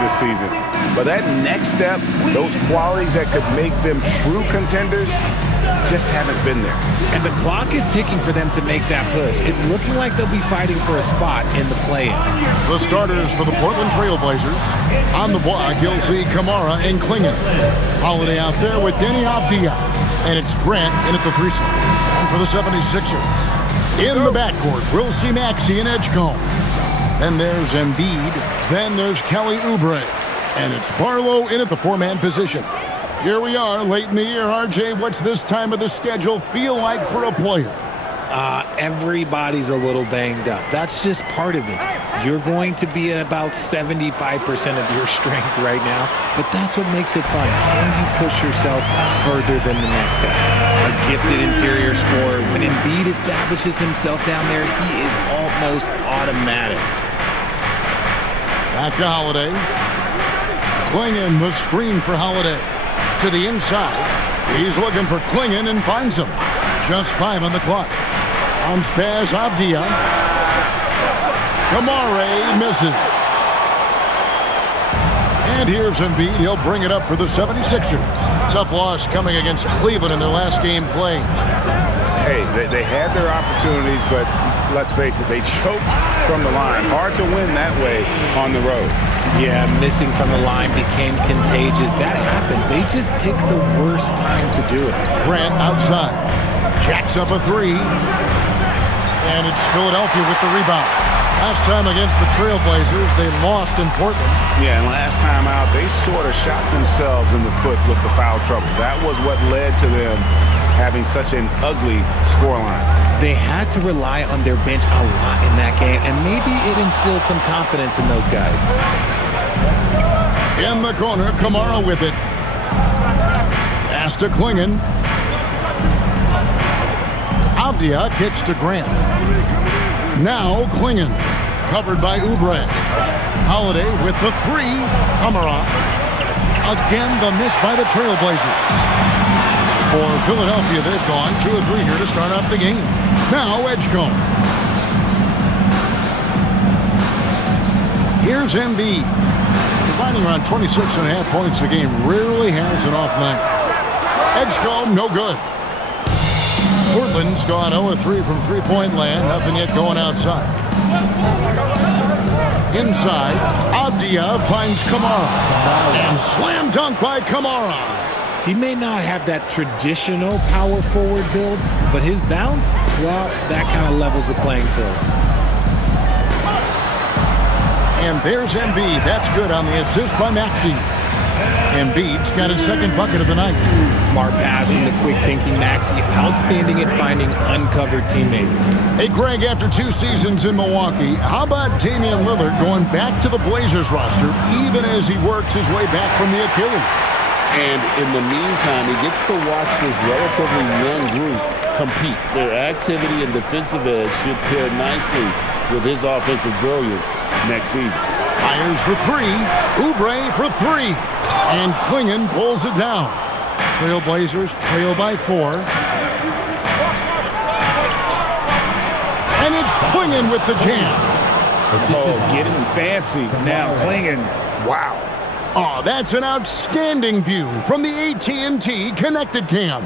this season. But that next step, those qualities that could make them true contenders, just haven't been there. And the clock is ticking for them to make that push. It's looking like they'll be fighting for a spot in the play-in. The starters for the Portland Trailblazers. On the block, you'll see Kamara and Klingon. Holiday out there with Denny Avdia. And it's Grant in at the 3 slot. And for the 76ers. In the backcourt, we'll see Maxey and Edgecombe. Then there's Embiid. Then there's Kelly Oubre. And it's Barlow in at the 4-man position. Here we are late in the year. RJ, what's this time of the schedule feel like for a player? Everybody's a little banged up. That's just part of it. You're going to be at about 75% of your strength right now, but that's what makes it fun. Can you push yourself further than the next guy? A gifted interior scorer. When Embiid establishes himself down there, he is almost automatic. Back to Holiday. Klingon the screen for Holiday. To the inside. He's looking for Klingon and finds him. Just 5 on the clock. On Spaz Avdia. Kamara misses. And here's Embiid. He'll bring it up for the 76ers. Tough loss coming against Cleveland in their last game playing. Hey, they had their opportunities, but let's face it, they choked from the line. Hard to win that way on the road. Yeah, missing from the line became contagious. That happens. They just picked the worst time to do it. Grant outside. Jacks up a 3. And it's Philadelphia with the rebound. Last time against the Trailblazers, they lost in Portland. Yeah, and last time out, they sort of shot themselves in the foot with the foul trouble. That was what led to them having such an ugly scoreline. They had to rely on their bench a lot in that game, and maybe it instilled some confidence in those guys. In the corner, Kamara with it. Pass to Klingon. Avdia kicks to Grant. Now Klingon, covered by Oubre. Holiday with the 3. Kamara. Again, the miss by the Trailblazers. For Philadelphia, they've gone 2 of 3 here to start off the game. Now Edgecombe. Here's Embiid. Providing around 26.5 points a game. Rarely has an off night. Edgecombe, no good. Portland's gone 0 of 3 from three-point land. Nothing yet going outside. Inside, Avdia finds Kamara. And slam dunk by Kamara. He may not have that traditional power forward build, but his bounce, well, that kind of levels the playing field. And there's Embiid. That's good on the assist by Maxey. Embiid's got his second bucket of the night. Smart pass from the quick-thinking Maxey. Outstanding at finding uncovered teammates. Hey, Greg, after 2 seasons in Milwaukee, how about Damian Lillard going back to the Blazers roster, even as he works his way back from the Achilles? And in the meantime, he gets to watch this relatively young group compete. Their activity and defensive edge should pair nicely with his offensive brilliance next season. Fires for 3. Oubre for 3. And Klingon pulls it down. Trailblazers trail by 4. And it's Klingon with the jam. Oh, getting fancy. Now Klingon. Wow. Oh, that's an outstanding view from the AT&T Connected Cam.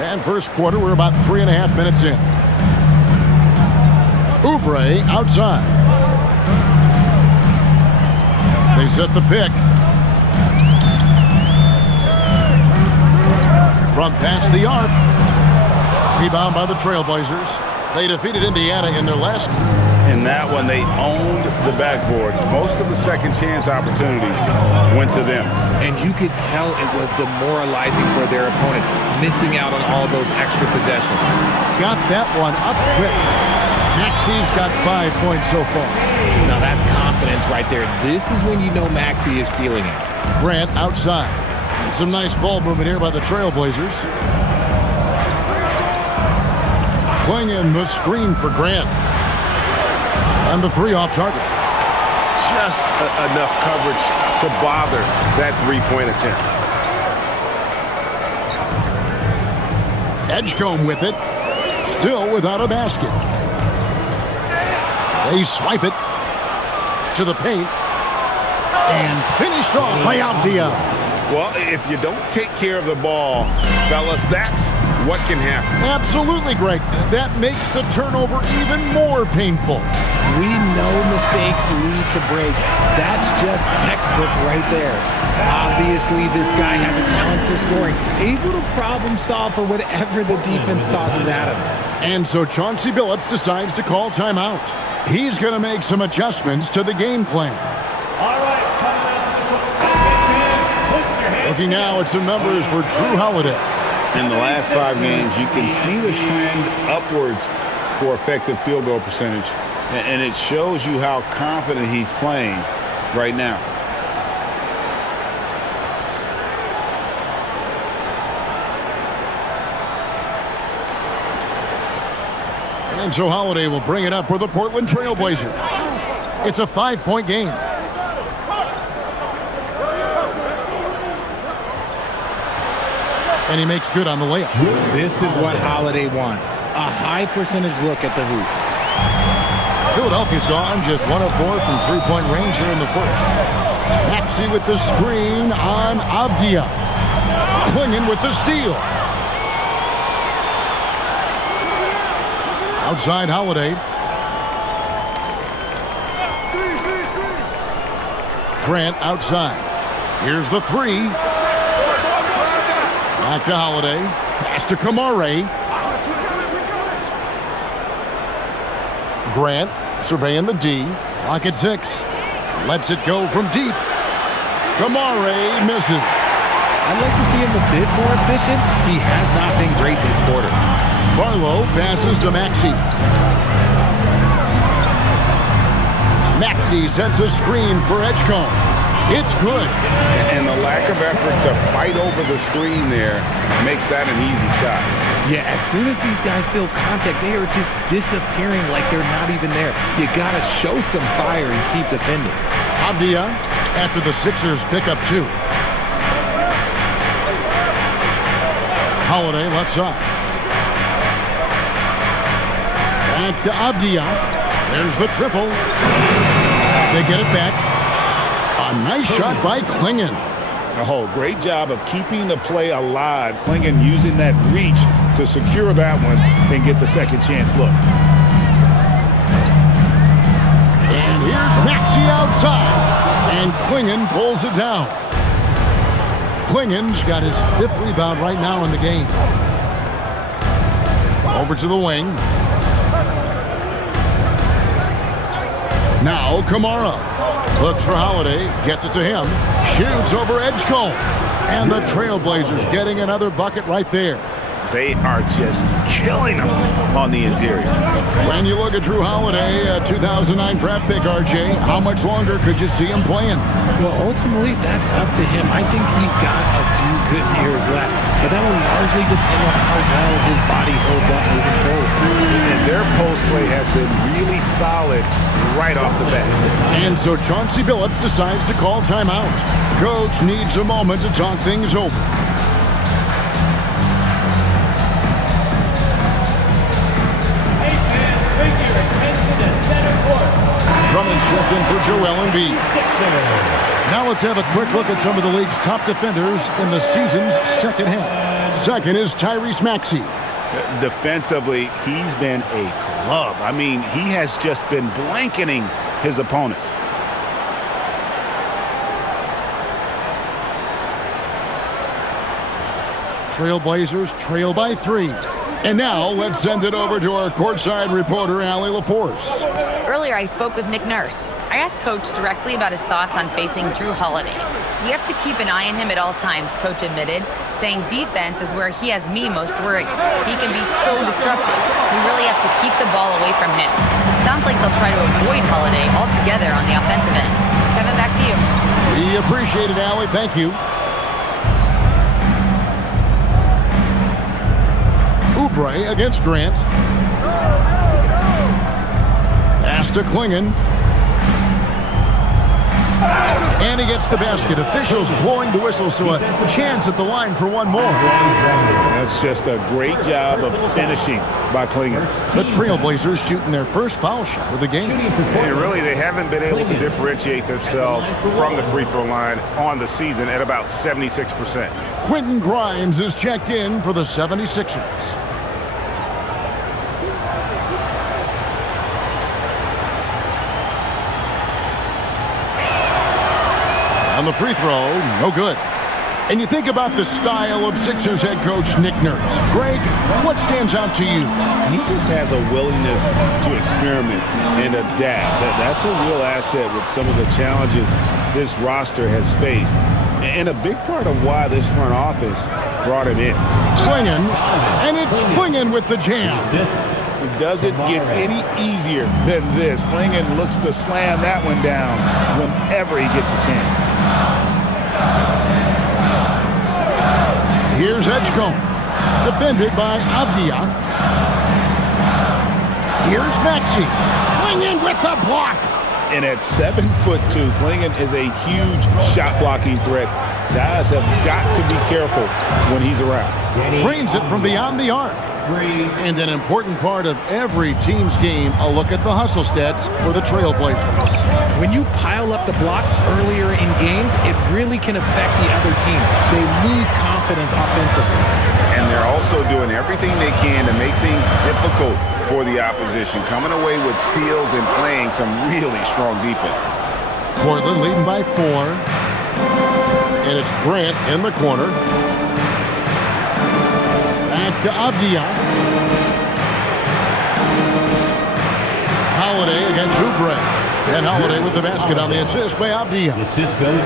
And first quarter, we're about 3.5 minutes in. Oubre outside. They set the pick. From past the arc. Rebound by the Trailblazers. They defeated Indiana in their last game. In that one, they owned the backboards. Most of the second chance opportunities went to them. And you could tell it was demoralizing for their opponent, missing out on all those extra possessions. Got that one up quick. Maxey's got 5 points so far. Now that's confidence right there. This is when you know Maxey is feeling it. Grant outside. Some nice ball movement here by the Trailblazers. Klingon the screen for Grant. And the 3 off target. Just enough coverage to bother that 3-point attempt. Edgecombe with it. Still without a basket. They swipe it. to the paint. And finished off by Avdia. Well, if you don't take care of the ball, fellas, that's what can happen. Absolutely, Greg. That makes the turnover even more painful. We know mistakes lead to break. That's just textbook right there. Obviously, this guy has a talent for scoring, able to problem solve for whatever the defense tosses at him. And so Chauncey Billups decides to call timeout. He's going to make some adjustments to the game plan. Looking now at some numbers for Drew Holiday. In the last 5 games, you can see the trend upwards for effective field goal percentage. And it shows you how confident he's playing right now. And so Holiday will bring it up for the Portland Trail Blazers. It's a 5-point game. And he makes good on the layup. This is what Holiday wants. A high percentage look at the hoop. Philadelphia's gone just 1 of 4 from three-point range here in the first. Maxey with the screen on Avdia. Clingan with the steal. Outside Holiday. Grant outside. Here's the three. Back to Holiday. Pass to Kamare. Grant surveying the D. Clock at 6. Lets it go from deep. Kamare misses. I'd like to see him a bit more efficient. He has not been great this quarter. Barlow passes to Maxey. Maxey sends a screen for Edgecombe. It's good. And the lack of effort to fight over the screen there makes that an easy shot. Yeah, as soon as these guys feel contact, they are just disappearing like they're not even there. You got to show some fire and keep defending. Avdia after the Sixers pick up 2. Holiday left side. Back to Avdia. There's the triple. They get it back. A nice shot by Clingan. Oh, great job of keeping the play alive. Clingan using that reach to secure that one and get the second chance look. And here's Maxey outside. And Clingan pulls it down. Clingan's got his 5th rebound right now in the game. Over to the wing. Now Kamara. Looks for Holiday. Gets it to him. Shoots over Edgecombe. And the Trailblazers getting another bucket right there. They are just killing them on the interior. When you look at Drew Holiday, a 2009 draft pick, RJ, how much longer could you see him playing? Well, ultimately, that's up to him. I think he's got a few good years left, but that will largely depend on how well his body holds up moving forward. And their post play has been really solid right off the bat. And so Chauncey Billups decides to call timeout. Coach needs a moment to talk things over. Drummond checked in for Joel Embiid. Now let's have a quick look at some of the league's top defenders in the season's second half. Second is Tyrese Maxey. Defensively, he's been a glove. I mean, he has just been blanketing his opponent. Trailblazers trail by 3. And now let's send it over to our courtside reporter, Allie LaForce. Earlier, I spoke with Nick Nurse. I asked Coach directly about his thoughts on facing Drew Holiday. We have to keep an eye on him at all times, Coach admitted, saying defense is where he has me most worried. He can be so disruptive. We really have to keep the ball away from him. Sounds like they'll try to avoid Holiday altogether on the offensive end. Kevin, back to you. We appreciate it, Allie. Thank you. Oubre against Grant. Pass to Clingan. And he gets the basket. Officials blowing the whistle, so a chance at the line for one more. That's just a great job of finishing by Klingon. The Trailblazers shooting their first foul shot of the game. And really, they haven't been able to differentiate themselves from the free throw line on the season at about 76%. Quentin Grimes is checked in for the 76ers. On the free throw, no good. And you think about the style of Sixers head coach Nick Nurse. Greg, what stands out to you? He just has a willingness to experiment and adapt. That's a real asset with some of the challenges this roster has faced. And a big part of why this front office brought him in. Swinging, and it's Swinging with the jam. It doesn't get any easier than this. Klingon looks to slam that one down whenever he gets a chance. Here's Edgecombe, defended by Avdia. Here's Maxey, Klingon with the block. And at 7'2", Klingon is a huge shot blocking threat. Guys have got to be careful when he's around. Trains it from beyond the arc. And an important part of every team's game, a look at the hustle stats for the Trailblazers. When you pile up the blocks earlier in games, it really can affect the other team. They lose confidence offensively. And they're also doing everything they can to make things difficult for the opposition, coming away with steals and playing some really strong defense. Portland leading by 4. And it's Grant in the corner. Back to Avdia. Holiday against Oubre. And Holiday with the basket on the assist by Avdia.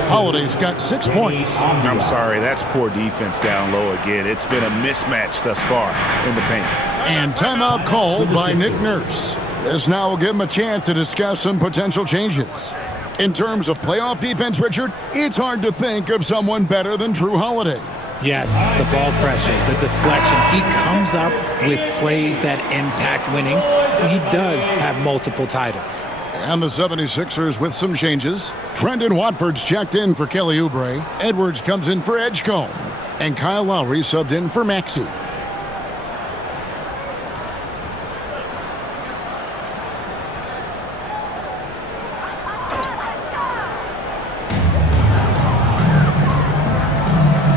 Holiday's got 6 points. I'm sorry, that's poor defense down low again. It's been a mismatch thus far in the paint. And timeout called by Nick Nurse. This now will give him a chance to discuss some potential changes. In terms of playoff defense, Richard, it's hard to think of someone better than Drew Holiday. Yes, the ball pressure, the deflection. He comes up with plays that impact winning. He does have multiple titles. And the 76ers with some changes. Trendon Watford's checked in for Kelly Oubre. Edwards comes in for Edgecombe. And Kyle Lowry subbed in for Maxey.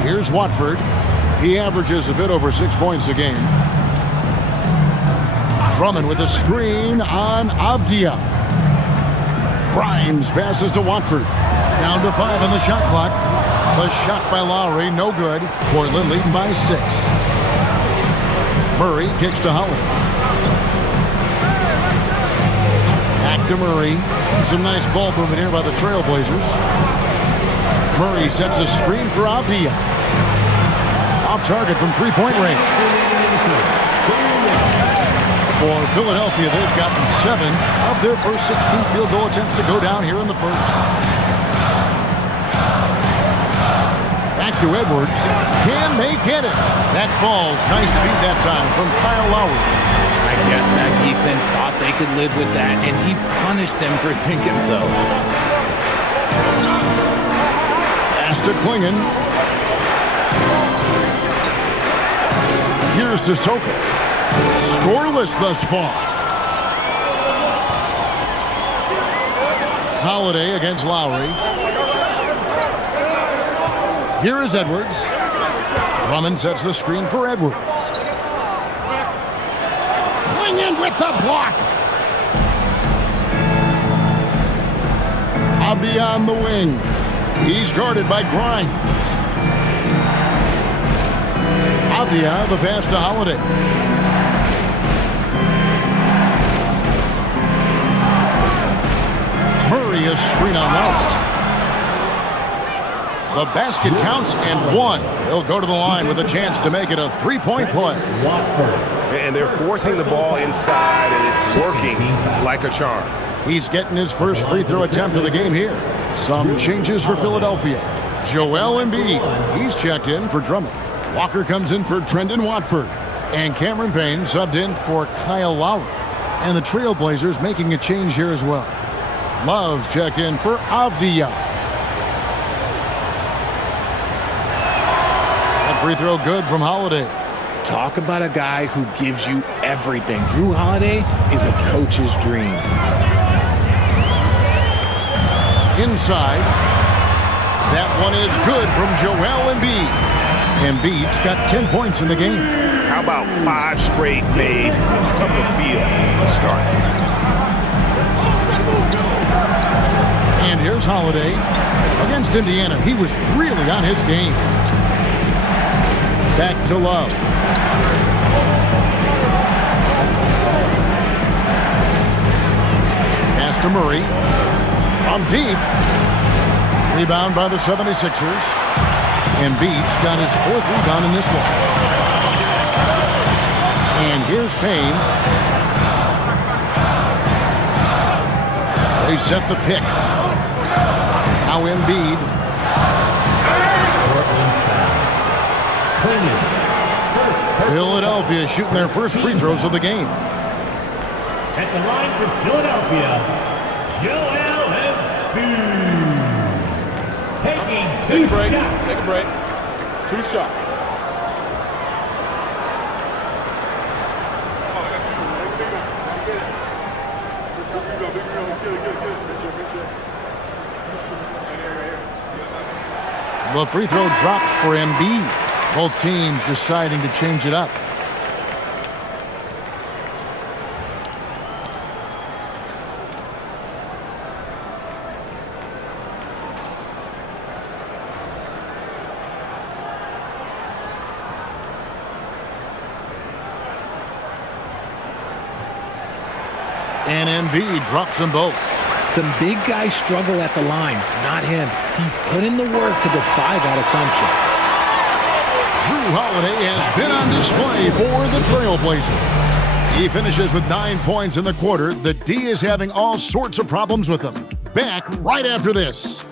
Here's Watford. He averages a bit over 6 points a game. Drummond with a screen on Avdia. Grimes passes to Watford. Down to 5 on the shot clock. The shot by Lowry, no good. Portland leading by 6. Murray kicks to Holiday. Back to Murray. Some nice ball movement here by the Trailblazers. Murray sets a screen for Avdia. Off target from three-point range. For Philadelphia, they've gotten 7 of their first 16 field goal attempts to go down here in the first. Back to Edwards. Can they get it? That falls. Nice feed that time from Kyle Lowry. I guess that defense thought they could live with that, and he punished them for thinking so. Pass to Klingon. Here's Sissoko. Scoreless thus far. Holiday against Lowry. Here is Edwards. Drummond sets the screen for Edwards. Klingon with the block. Avdia on the wing. He's guarded by Grimes. Avdia, the pass to Holiday. Murray is screen on Lowry. The basket counts and 1. He'll go to the line with a chance to make it a three-point play. And they're forcing the ball inside, and it's working like a charm. He's getting his first free throw attempt of the game here. Some changes for Philadelphia. Joel Embiid, he's checked in for Drummond. Walker comes in for Trendon Watford. And Cameron Payne subbed in for Kyle Lowry. And the Trailblazers making a change here as well. Love's checked in for Avdia. free throw good from Holiday. Talk about a guy who gives you everything. Drew Holiday is a coach's dream. Inside. That one is good from Joel Embiid. Embiid's got 10 points in the game. How about 5 straight made from the field to start? And here's Holiday. Against Indiana, he was really on his game. Back to Love. Pass to Murray. From deep. Rebound by the 76ers. Embiid's got his 4th rebound in this one. And here's Payne. They set the pick. Now Embiid. Philadelphia shooting their first free throws of the game. At the line for Philadelphia, Joel Embiid. Taking 2 shots. Take a break. 2 shots. The free throw drops for Embiid. Both teams deciding to change it up. And Embiid drops them both. Some big guys struggle at the line, not him. He's put in the work to defy that assumption. Drew Holiday has been on display for the Trailblazers. He finishes with 9 points in the quarter. The D is having all sorts of problems with him. Back right after this.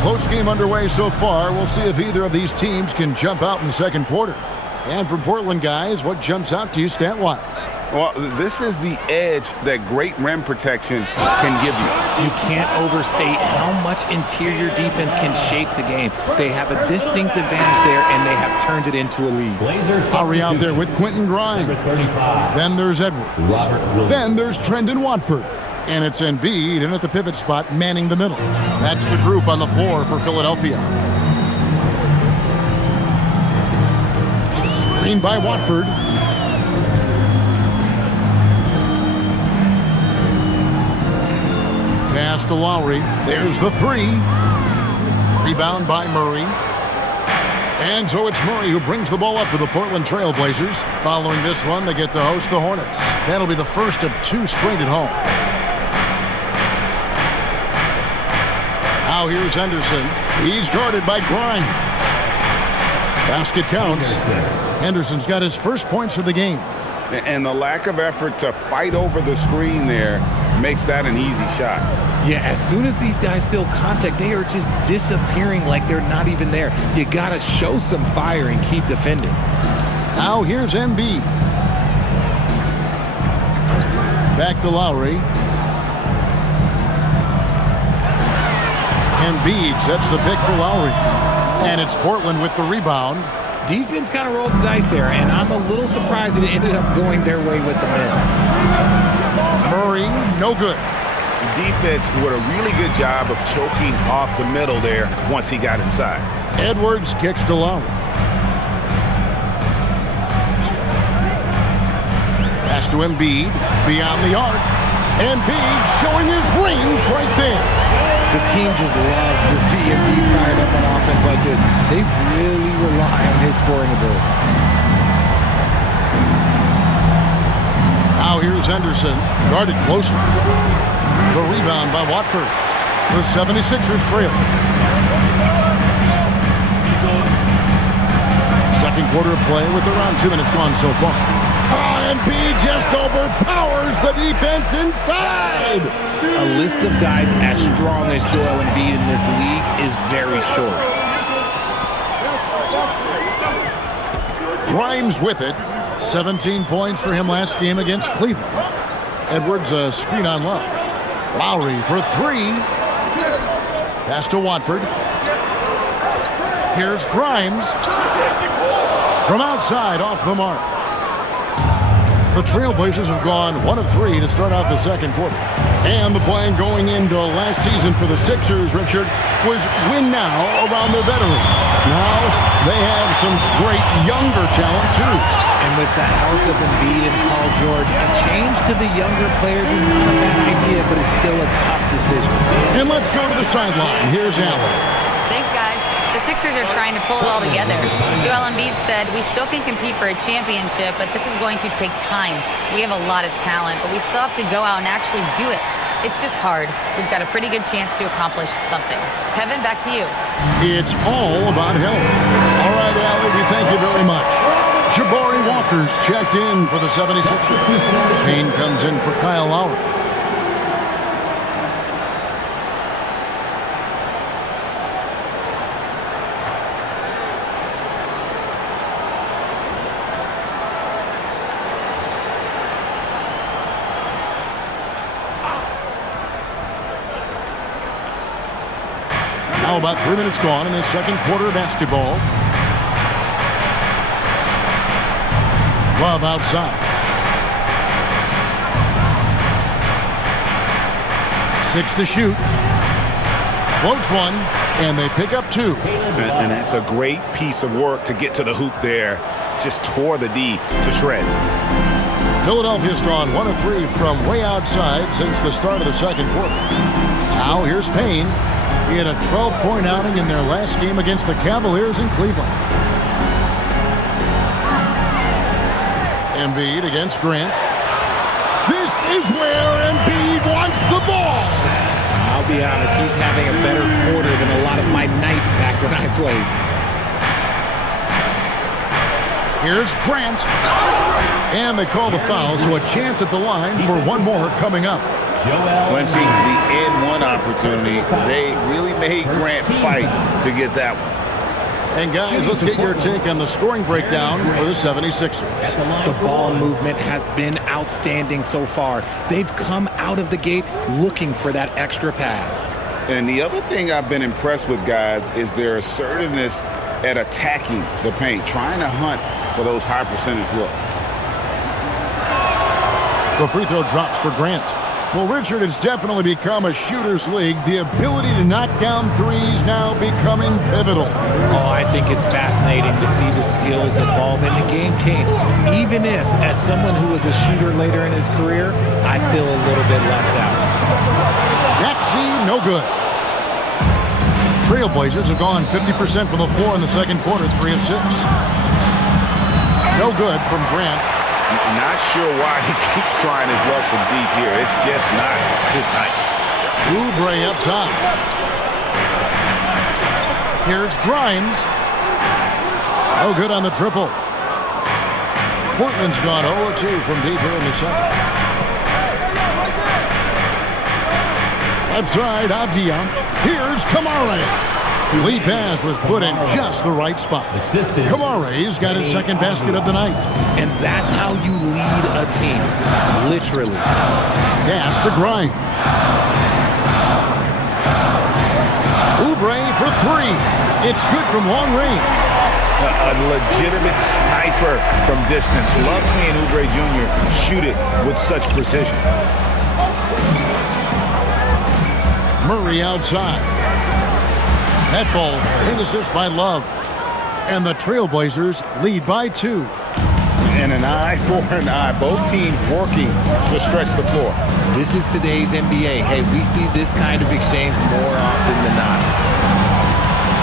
Close game underway so far. We'll see if either of these teams can jump out in the second quarter. And from Portland, guys, what jumps out to you stat-wise? Well, this is the edge that great rim protection can give you. You can't overstate how much interior defense can shape the game. They have a distinct advantage there, and they have turned it into a lead. Lowry out there with Quentin Grimes. Then there's Edwards. Then there's Trendon Watford. And it's Embiid in at the pivot spot, manning the middle. That's the group on the floor for Philadelphia. Screen by Watford. Pass to Lowry. There's the 3. Rebound by Murray. And so it's Murray who brings the ball up to the Portland Trailblazers. Following this one, they get to host the Hornets. That'll be the first of 2 straight at home. Now here's Henderson. He's guarded by Grimes. Basket counts. Henderson's got his first points of the game. And the lack of effort to fight over the screen there makes that an easy shot. Yeah, as soon as these guys feel contact, they are just disappearing like they're not even there. You got to show some fire and keep defending. Now here's Embiid. Back to Lowry. Embiid sets the pick for Lowry. And it's Portland with the rebound. Defense kind of rolled the dice there, and I'm a little surprised that it ended up going their way with the miss. Murray, no good. The defense did a really good job of choking off the middle there once he got inside. Edwards kicks to Lowry. Pass to Embiid, beyond the arc. Embiid showing his range right there. The team just loves to see Embiid fired up on offense like this. They really rely on his scoring ability. Now here's Henderson, guarded closer. The rebound by Watford. The 76ers trail. Second quarter of play with around 2 minutes gone so far. Embiid just overpowers the defense inside. A list of guys as strong as Joel Embiid in this league is very short. Grimes with it. 17 points for him last game against Cleveland. Edwards a screen on Love. Lowry for three. Pass to Watford. Here's Grimes. From outside, off the mark. The Trailblazers have gone 1 of 3 to start out the second quarter. And the plan going into last season for the Sixers, Richard, was win now around their veterans. Now they have some great younger talent, too. And with the health of Embiid and Paul George, a change to the younger players is not a bad idea, but it's still a tough decision. And let's go to the sideline. Here's Allen. Thanks, guys. The Sixers are trying to pull it all together. Joel Embiid said, "We still can compete for a championship, but this is going to take time. We have a lot of talent, but we still have to go out and actually do it. It's just hard. We've got a pretty good chance to accomplish something." Kevin, back to you. It's all about health. All right, Allen, we thank you very much. Jabari Walker's checked in for the 76ers. Payne comes in for Kyle Lowry. Now about 3 minutes gone in the second quarter of basketball. Love outside. 6 to shoot. Floats one, and they pick up 2. And that's a great piece of work to get to the hoop there. Just tore the D to shreds. Philadelphia's gone 1 of 3 from way outside since the start of the second quarter. Now here's Payne. He had a 12-point outing in their last game against the Cavaliers in Cleveland. Embiid against Grant. This is where Embiid wants the ball. I'll be honest, he's having a better quarter than a lot of my nights back when I played. Here's Grant. And they call the foul, so a chance at the line for one more coming up. Clinching the N1 opportunity. They really made Grant fight to get that one. And guys, let's get your take on the scoring breakdown for the 76ers. The ball movement has been outstanding so far. They've come out of the gate looking for that extra pass. And the other thing I've been impressed with, guys, is their assertiveness at attacking the paint, trying to hunt for those high percentage looks. The free throw drops for Grant. Well, Richard, it's definitely become a shooter's league. The ability to knock down threes now becoming pivotal. Oh, I think it's fascinating to see the skills evolve and the game change. Even if, as someone who was a shooter later in his career, I feel a little bit left out. Maxey, no good. Trailblazers have gone 50% from the floor in the second quarter, 3 of 6. No good from Grant. Not sure why he keeps trying his luck from deep here. It's just not his night. Oubre up top. Here's Grimes. No good on the triple. Portland's gone 0-2 from deep here in the second. Left side, Avdia. Here's Kamara. Lead pass was put in just the right spot. Kamara's got his second basket of the night. And that's how you lead a team. Literally. Pass to Grimes. Oubre for 3. It's good from long range. A legitimate sniper from distance. Love seeing Oubre Jr. shoot it with such precision. Murray outside. That ball, an assist by Love. And the Trailblazers lead by 2. And an eye for an eye. Both teams working to stretch the floor. This is today's NBA. Hey, we see this kind of exchange more often than not.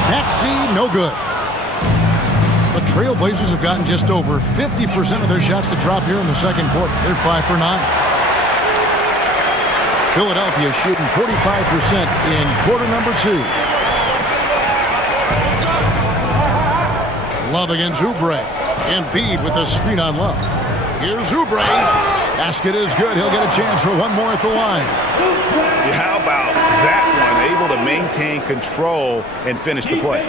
Maxey, no good. The Trailblazers have gotten just over 50% of their shots to drop here in the second quarter. They're 5 for 9. Philadelphia shooting 45% in quarter number 2. Love against Oubre. Embiid with the screen on Love. Here's Oubre. Basket is good. He'll get a chance for one more at the line. How about that one? Able to maintain control and finish the play.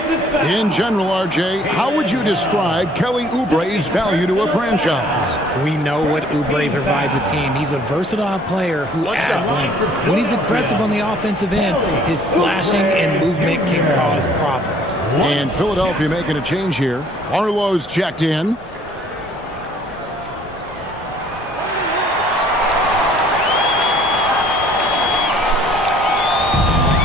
In general, RJ, how would you describe Kelly Oubre's value to a franchise? We know what Oubre provides a team. He's a versatile player who adds length. When he's aggressive on the offensive end, his slashing and movement can cause problems. And Philadelphia making a change here. Arlo's checked in.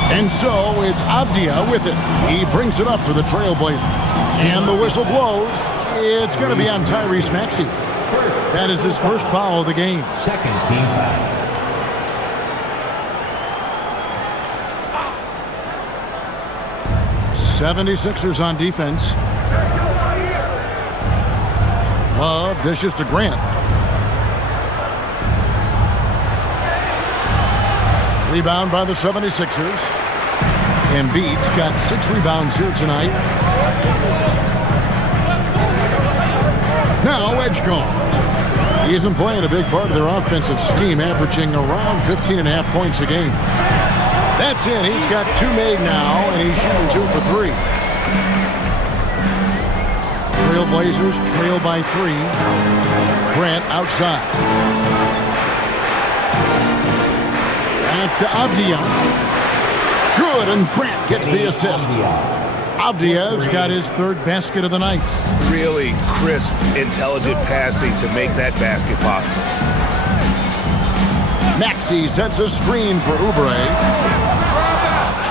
And so it's Avdia with it. He brings it up for the Trailblazers. And the whistle blows. It's going to be on Tyrese Maxey. That is his first foul of the game. Second team foul. 76ers on defense. Love dishes to Grant. Rebound by the 76ers. Embiid's got 6 rebounds here tonight. Now Edgecombe. He's been playing a big part of their offensive scheme, averaging around 15.5 points a game. That's in. He's got 2 made now, and he's shooting 2 for 3. Trailblazers trail by 3. Grant outside. Back to Avdia. Good, and Grant gets the assist. Avdia's got his 3rd basket of the night. Really crisp, intelligent passing to make that basket possible. Maxey sets a screen for Oubre.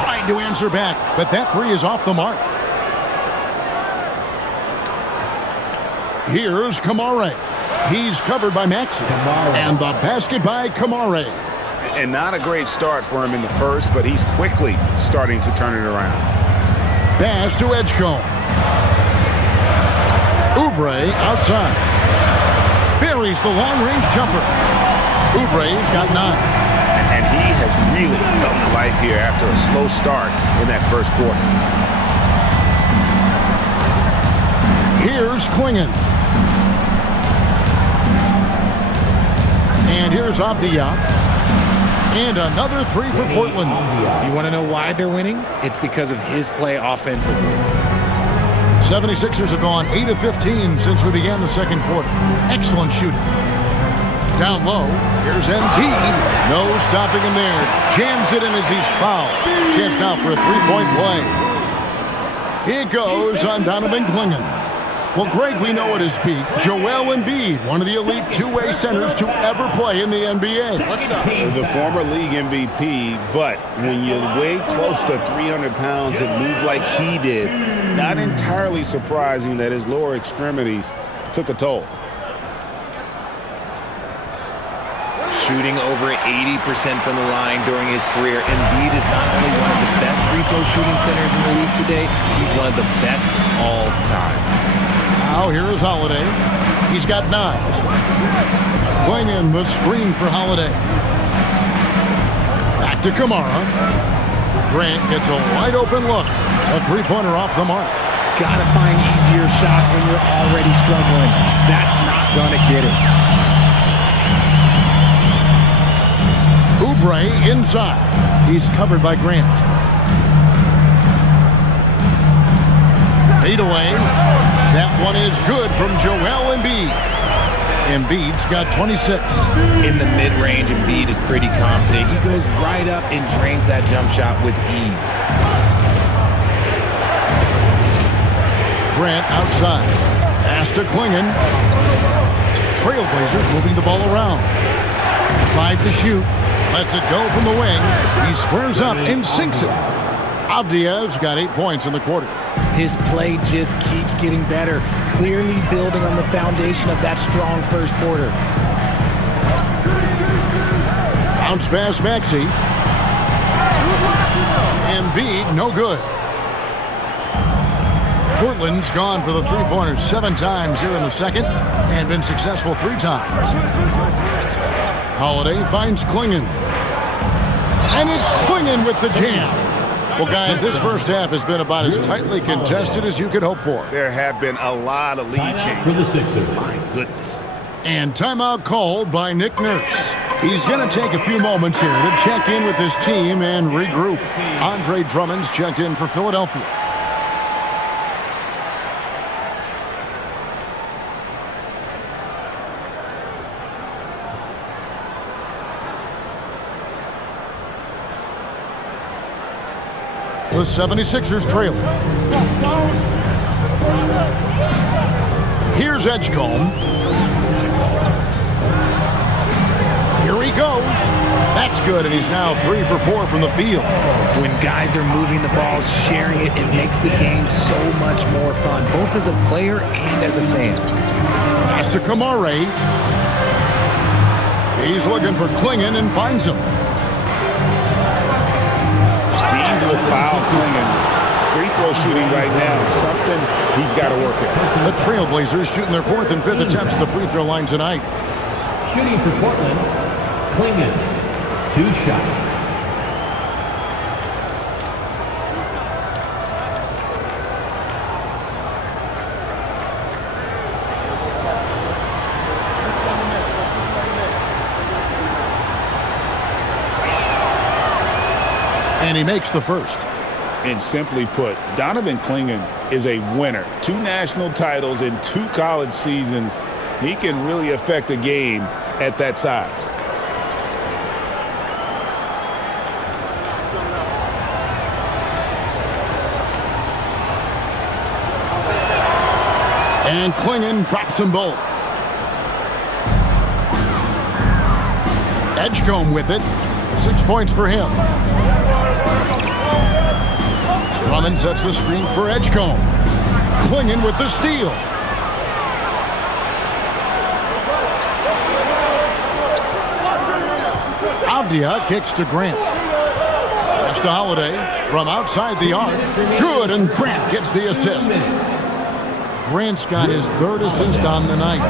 Trying to answer back, but that 3 is off the mark. Here's Kamare. He's covered by Maxey. And the basket by Kamare. And not a great start for him in the first, but he's quickly starting to turn it around. Pass to Edgecombe. Oubre outside. Buries the long-range jumper. Oubre's got 9. And he has really come to life here after a slow start in that first quarter. Here's Klingon. And here's Avdia. And another 3 for Portland. You want to know why they're winning? It's because of his play offensively. 76ers have gone 8 of 15 since we began the second quarter. Excellent shooting. Down low, here's Embiid. No stopping him there. Jams it in as he's fouled. Chance now for a 3-point play. It goes on Donovan Klingon. Well, Greg, we know at his peak, Joel Embiid, one of the elite 2-way centers to ever play in the NBA. What's up? The former league MVP, but when you weigh close to 300 pounds and move like he did, not entirely surprising that his lower extremities took a toll. Shooting over 80% from the line during his career, Embiid is not only one of the best free throw shooting centers in the league today, he's one of the best all time. Now here is Holiday. He's got 9. Klingon the screen for Holiday. Back to Kamara. Grant gets a wide open look. A 3-pointer off the mark. Gotta find easier shots when you're already struggling. That's not gonna get it. Oubre inside. He's covered by Grant. Fade away. That one is good from Joel Embiid. Embiid's got 26. In the mid-range, Embiid is pretty confident. He goes right up and drains that jump shot with ease. Grant outside. Pass to Klingon. Trailblazers moving the ball around. 5 to shoot. Lets it go from the wing. He squares up and sinks it. Avdia's got 8 points in the quarter. His play just keeps getting better, clearly building on the foundation of that strong first quarter. Bounce pass Maxey. Embiid, no good. Portland's gone for the 3-pointers 7 times here in the second and been successful 3 times. Holiday finds Klingon. And it's Klingon with the jam. Well, guys, this first half has been about as tightly contested as you could hope for. There have been a lot of lead For the changes. Sixers. My goodness. And timeout called by Nick Nurse. He's going to take a few moments here to check in with his team and regroup. Andre Drummond's checked in for Philadelphia. The 76ers trail. Here's Edgecombe. Here he goes. That's good, and he's now 3 for 4 from the field. When guys are moving the ball, sharing it, it makes the game so much more fun, both as a player and as a fan. Pass to Kamare. He's looking for Klingon and finds him. With foul Klingon. Free throw shooting right now, something he's got to work at. The Trailblazers shooting their 4th and 5th attempts at the free throw line tonight. Shooting for Portland, Klingon, 2 shots. And he makes the first. And simply put, Donovan Klingon is a winner. 2 national titles in 2 college seasons. He can really affect a game at that size. And Klingon drops them both. Edgecombe with it. 6 points for him. Drummond sets the screen for Edgecombe. Klingon with the steal. Avdia kicks to Grant. Pass to Holiday from outside the arc. Good, and Grant gets the assist. Grant's got his 3rd assist on the night.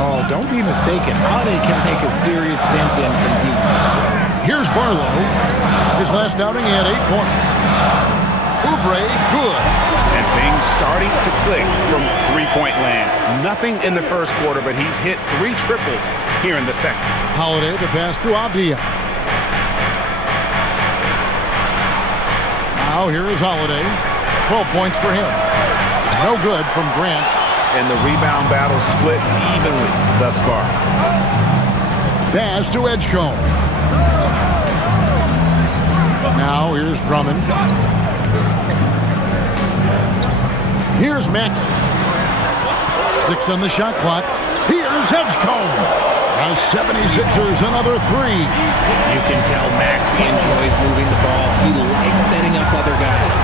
Oh, don't be mistaken. Holiday can make a serious dent in from deep. Here's Barlow. His last outing, he had 8 points. Oubre, good. And things starting to click from three-point land. Nothing in the first quarter, but he's hit 3 triples here in the second. Holiday, the pass to Avdia. Now here is Holiday. 12 points for him. No good from Grant. And the rebound battle split evenly thus far. Pass to Edgecombe. Now here's Drummond. Here's Matt. 6 on the shot clock. Here's Edgecombe. The 76ers another 3. You can tell Maxey enjoys moving the ball. He likes setting up other guys.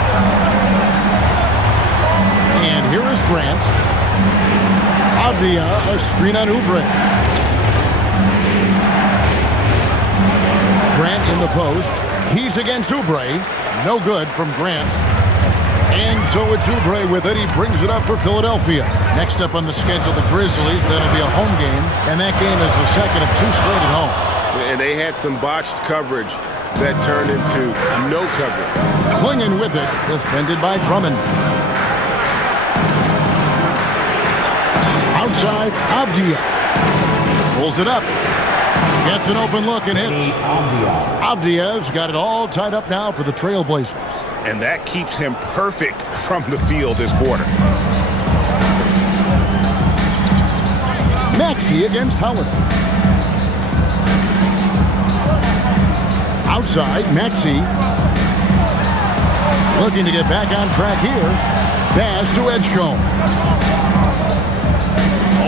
And here is Grant. Avdia, a screen on Oubre. Grant in the post. He's against Oubre. No good from Grant. And so it's Oubre with it. He brings it up for Philadelphia. Next up on the schedule, the Grizzlies. That'll be a home game. And that game is the second of 2 straight at home. And they had some botched coverage that turned into no coverage. Klingon with it. Defended by Drummond. Outside, Avdia. Pulls it up. Gets an open look and hits. Avdia's got it all tied up now for the Trailblazers. And that keeps him perfect from the field this quarter. Maxey against Howard. Outside, Maxey. Looking to get back on track here. Pass to Edgecombe.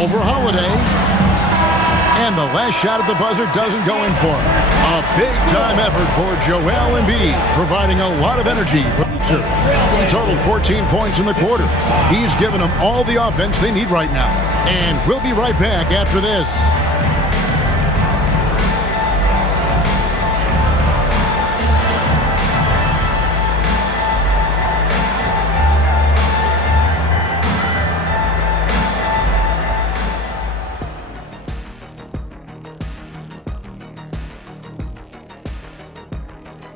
Over Holiday. And the last shot at the buzzer doesn't go in for him. A big-time effort for Joel Embiid, providing a lot of energy for the Sixers. He totaled 14 points in the quarter. He's given them all the offense they need right now. And we'll be right back after this.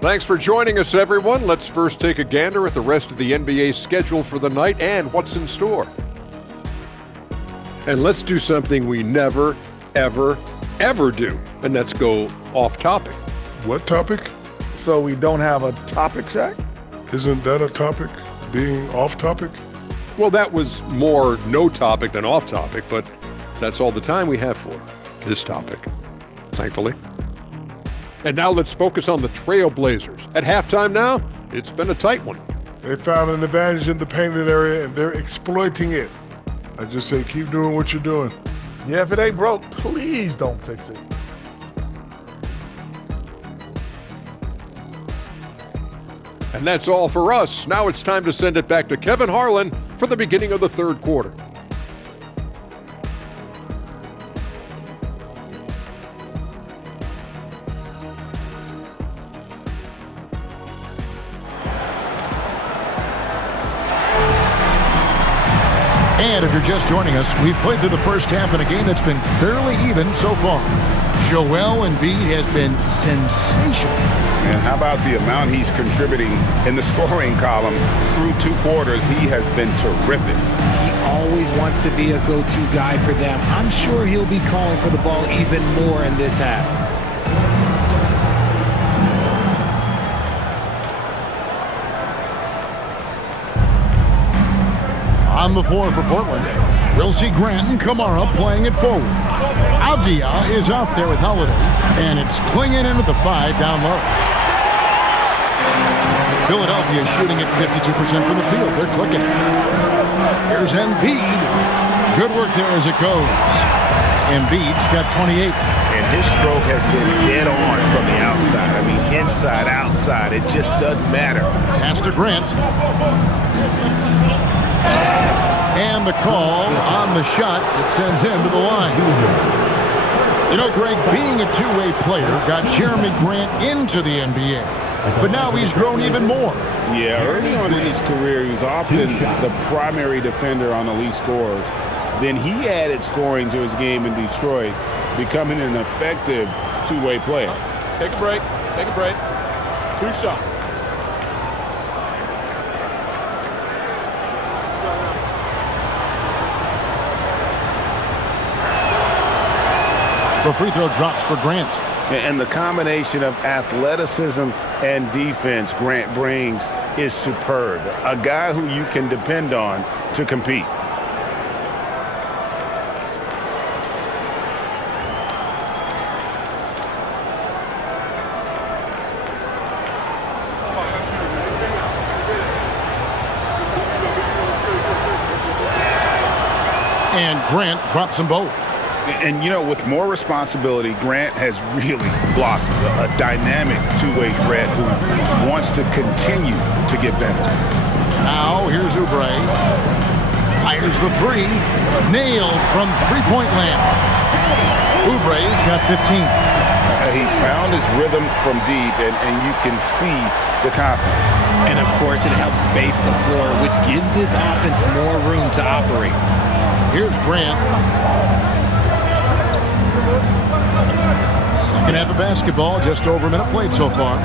Thanks for joining us, everyone. Let's first take a gander at the rest of the NBA schedule for the night and what's in store. And let's do something we never, ever, ever do, and that's go off topic. What topic? So we don't have a topic, Shaq? Isn't that a topic? Being off topic? Well, that was more no topic than off topic, but that's all the time we have for this topic, thankfully. And now let's focus on the Trailblazers. At halftime now, it's been a tight one. They found an advantage in the painted area, and they're exploiting it. I just say keep doing what you're doing. Yeah, if it ain't broke, please don't fix it. And that's all for us. Now it's time to send it back to Kevin Harlan for the beginning of the third quarter. And if you're just joining us, we've played through the first half in a game that's been fairly even so far. Joel Embiid has been sensational. And how about the amount he's contributing in the scoring column through 2 quarters? He has been terrific. He always wants to be a go-to guy for them. I'm sure he'll be calling for the ball even more in this half. On the floor for Portland, we'll see Grant and Kamara playing it forward. Avdia is out there with Holiday, and it's clinging into the 5 down low. Philadelphia shooting at 52% from the field. They're clicking it. Here's Embiid. Good work there as it goes. Embiid's got 28. And his stroke has been dead on from the outside. I mean, inside, outside. It just doesn't matter. Pass to Grant. And the call on the shot that sends him to the line. You know, Greg, being a two-way player got Jeremy Grant into the NBA. But now he's grown even more. Yeah, early on in his career, he was often the primary defender on elite scorers. Then he added scoring to his game in Detroit, becoming an effective two-way player. Take a break. Take a break. 2 shots. The free throw drops for Grant. And the combination of athleticism and defense Grant brings is superb. A guy who you can depend on to compete. And Grant drops them both. And, you know, with more responsibility, Grant has really blossomed. A dynamic two-way threat who wants to continue to get better. Now, here's Oubre. Fires the 3. Nailed from three-point land. Oubre's got 15. He's found his rhythm from deep, and you can see the confidence. And, of course, it helps space the floor, which gives this offense more room to operate. Here's Grant. Second half of basketball, just over a minute played so far.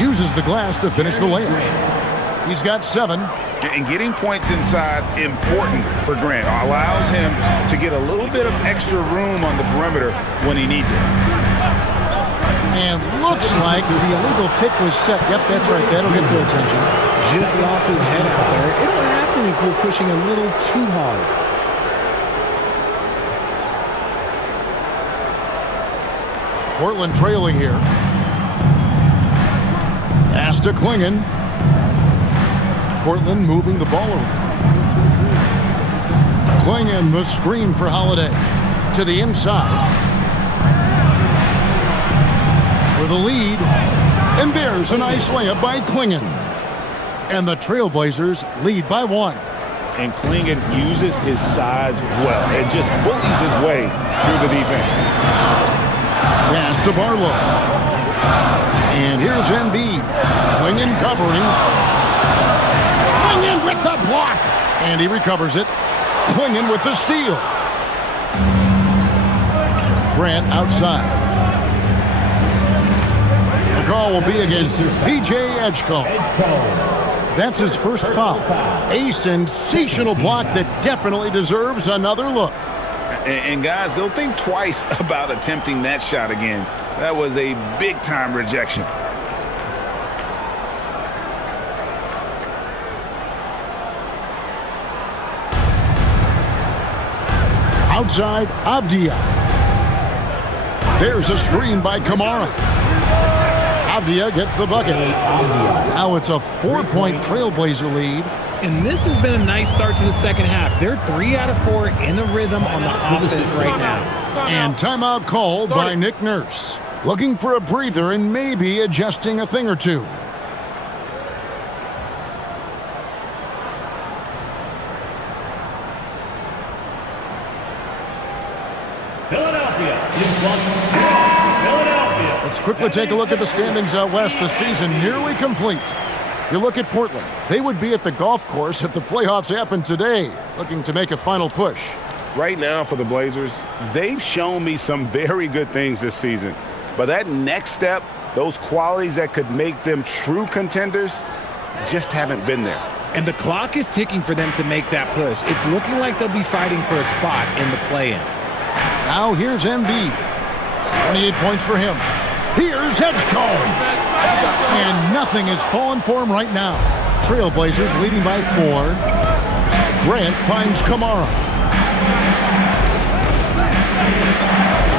Uses the glass to finish the layup. He's got 7. And getting points inside important for Grant. Allows him to get a little bit of extra room on the perimeter when he needs it. And looks like the illegal pick was set. Yep, that's right. That'll get their attention. Just lost his head out there. It'll happen if we're pushing a little too hard. Portland trailing here. Pass to Klingon. Portland moving the ball around. Klingon the screen for Holiday. To the inside. For the lead. And there's a nice layup by Klingon. And the Trailblazers lead by 1. And Klingon uses his size well and just bullies his way through the defense. Pass to Barlow. And here's Embiid. Klingon covering. Klingon with the block. And he recovers it. Klingon with the steal. Grant outside. The call will be against VJ Edgecombe. That's his first foul. A sensational block that definitely deserves another look. And guys, they'll think twice about attempting that shot again. That was a big-time rejection. Outside, Avdia. There's a screen by Kamara. Avdia gets the bucket. Now it's a 4-point Trailblazer lead. And this has been a nice start to the second half. They're 3 out of 4 in a rhythm on the offense right now. And timeout called by Nick Nurse. Looking for a breather and maybe adjusting a thing or two. Let's quickly take a look at the standings out west. The season nearly complete. You look at Portland. They would be at the golf course if the playoffs happened today, looking to make a final push. Right now for the Blazers, they've shown me some very good things this season. But that next step, those qualities that could make them true contenders, just haven't been there. And the clock is ticking for them to make that push. It's looking like they'll be fighting for a spot in the play-in. Now here's Embiid. 28 points for him. Here's Edgecombe. And nothing has fallen for him right now. Trailblazers leading by 4. Grant finds Kamara.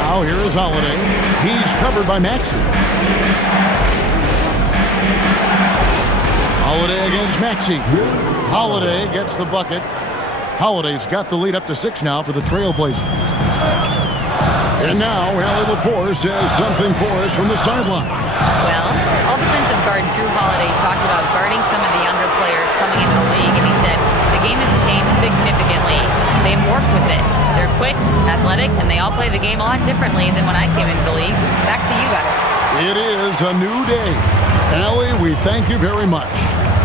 Now here is Holiday. He's covered by Maxey. Holiday against Maxey. Holiday gets the bucket. Holiday's got the lead up to 6 now for the Trailblazers. And now, Allie LaForce has something for us from the sideline. Well, all defensive guard Drew Holiday talked about guarding some of the younger players coming into the league, and he said the game has changed significantly. They morphed with it. They're quick, athletic, and they all play the game a lot differently than when I came into the league. Back to you guys. It is a new day. Allie, we thank you very much.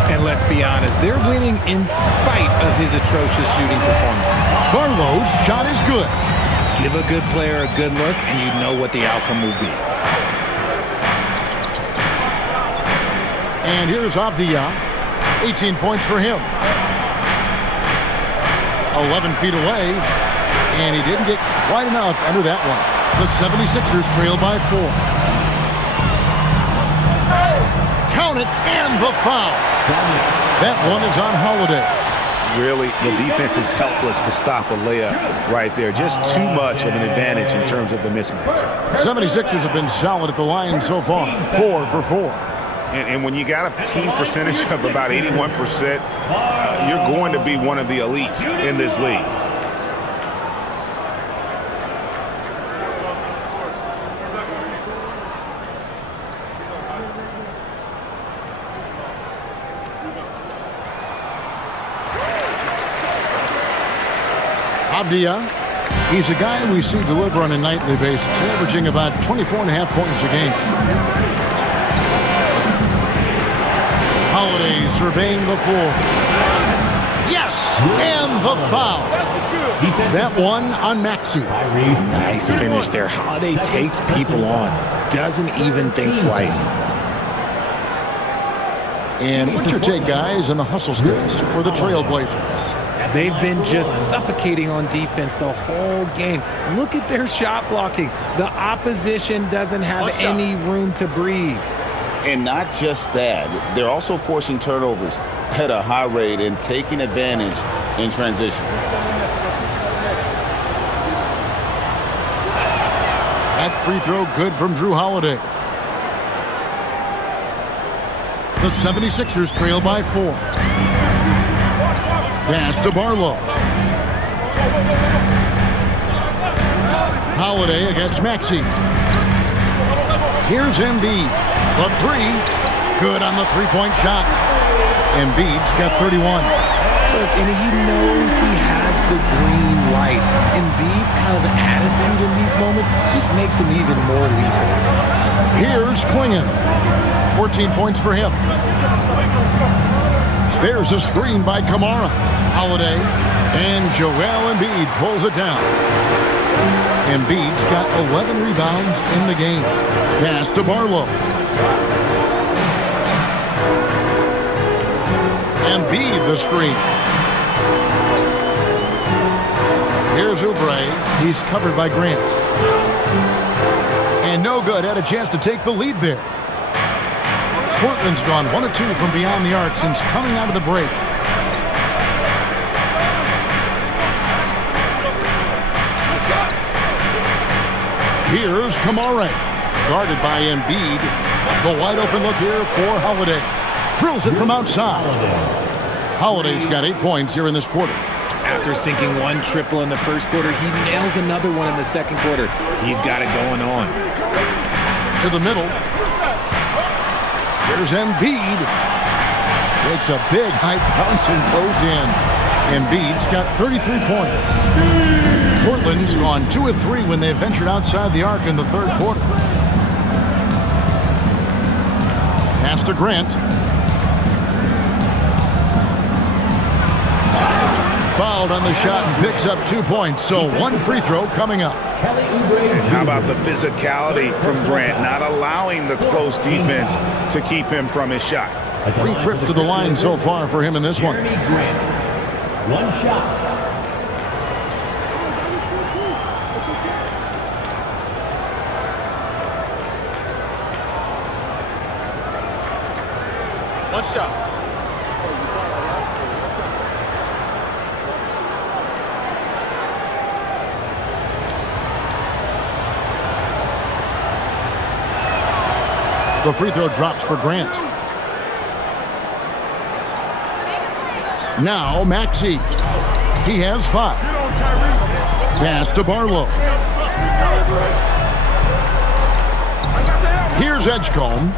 And let's be honest, they're winning in spite of his atrocious shooting performance. Barlow's shot is good. Give a good player a good look, and you know what the outcome will be. And here's Avdia. 18 points for him. 11 feet away, and he didn't get quite enough under that one. The 76ers trail by 4. Count it, and the foul. That one is on Holiday. Really, the defense is helpless to stop a layup right there. Just too much of an advantage in terms of the mismatch. 76ers have been solid at the line so far. 4 for 4. And when you got a team percentage of about 81%, you're going to be one of the elites in this league. Avdia, he's a guy we see deliver on a nightly basis, averaging about 24.5 points a game. Holiday surveying the floor. Yes, and the foul. That one on Maxey. Nice finish there. Holiday takes people on. Doesn't even think twice. And what's your take, guys, on the hustle sticks for the Trailblazers? They've been just suffocating on defense the whole game. Look at their shot blocking. The opposition doesn't have any room to breathe. And not just that, they're also forcing turnovers at a high rate and taking advantage in transition. That free throw good from Drew Holiday. The 76ers trail by 4. Pass to Barlow. Holiday against Maxey. Here's Embiid. The 3. Good on the three-point shot. Embiid's got 31. Look, and he knows he has the green light. Embiid's kind of attitude in these moments just makes him even more lethal. Here's Klingon. 14 points for him. There's a screen by Kamara. Holiday. And Joel Embiid pulls it down. Embiid's got 11 rebounds in the game. Pass to Barlow. Embiid the screen. Here's Oubre. He's covered by Grant. And no good. Had a chance to take the lead there. Portland's gone 1 of 2 from beyond the arc since coming out of the break. Here's Kamara. Guarded by Embiid. The wide open look here for Holiday. Drills it from outside. Holiday's got 8 points here in this quarter. After sinking one triple in the first quarter, he nails another one in the second quarter. He's got it going on. To the middle. Here's Embiid. Takes a big high bounce and goes in. Embiid's got 33 points. Portland's gone 2 of 3 when they ventured outside the arc in the third quarter. Pass to Grant. Fouled on the shot and picks up 2 points. So 1 free throw coming up. And how about the physicality from Grant, not allowing the close defense to keep him from his shot. 3 trips to the line so far for him in this one. Grant. 1 shot. One shot. The free throw drops for Grant. Now Maxey. He has 5. Pass to Barlow. Here's Edgecombe.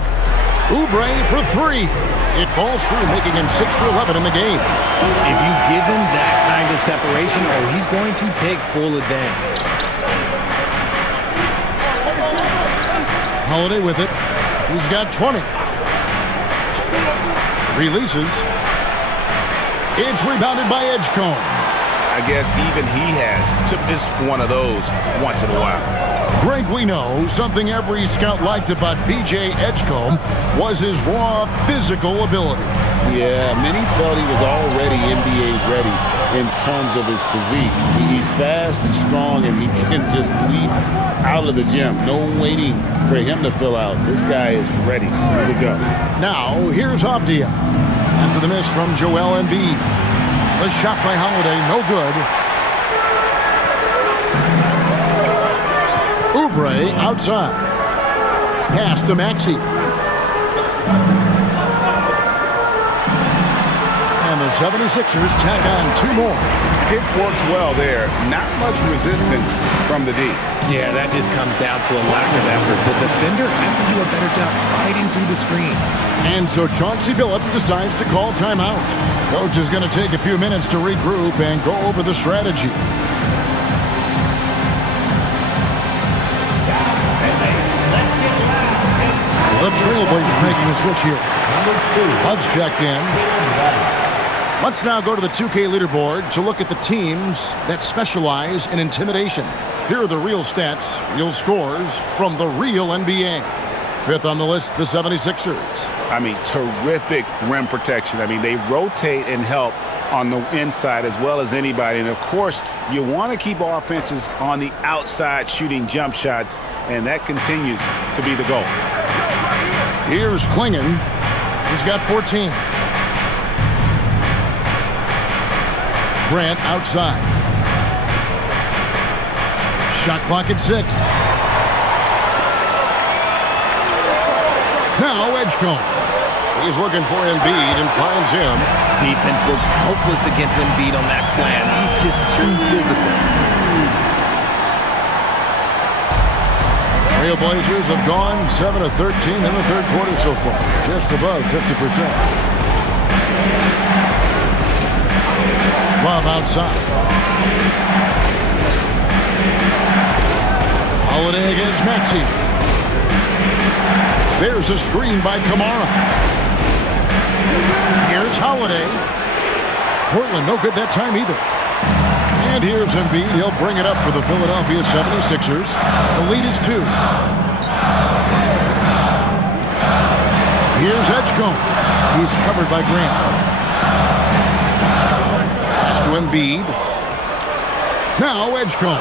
Oubre for 3. It falls through, making him 6 for 11 in the game. If you give him that kind of separation, he's going to take full advantage. Holiday with it. He's got 20. Releases. It's rebounded by Edgecombe. I guess even he has to miss one of those once in a while. Greg, we know something every scout liked about B.J. Edgecombe was his raw physical ability. Yeah, many felt he was already NBA ready in terms of his physique. He's fast and strong, and he can just leap out of the gym. No waiting for him to fill out. This guy is ready to go. Now, here's Avdia. After the miss from Joel Embiid. The shot by Holiday, no good. Oubre outside. Pass to Maxey. And the 76ers tack on 2 more. It works well there. Not much resistance from the D. Yeah, that just comes down to a lack of effort. The defender has to do a better job fighting through the screen. And so Chauncey Billups decides to call timeout. Coach is going to take a few minutes to regroup and go over the strategy. The Trailblazers making a switch here. Love's checked in. Let's now go to the 2K leaderboard to look at the teams that specialize in intimidation. Here are the real stats, real scores from the real NBA. 5th on the list, the 76ers. I mean, terrific rim protection. I mean, they rotate and help on the inside as well as anybody. And, of course, you want to keep offenses on the outside shooting jump shots, and that continues to be the goal. Here's Klingon. He's got 14. Grant outside. Shot clock at 6. Now Edgecombe. He's looking for Embiid and finds him. Defense looks helpless against Embiid on that slam. He's just too physical. Trailblazers have gone 7 of 13 in the third quarter so far. Just above 50%. Love outside. Holiday against Maxey. There's a screen by Kamara. Here's Holiday. Portland no good that time either. And here's Embiid. He'll bring it up for the Philadelphia 76ers. The lead is 2. Here's Edgecombe. He's covered by Grant. Embiid. Now Edgecombe.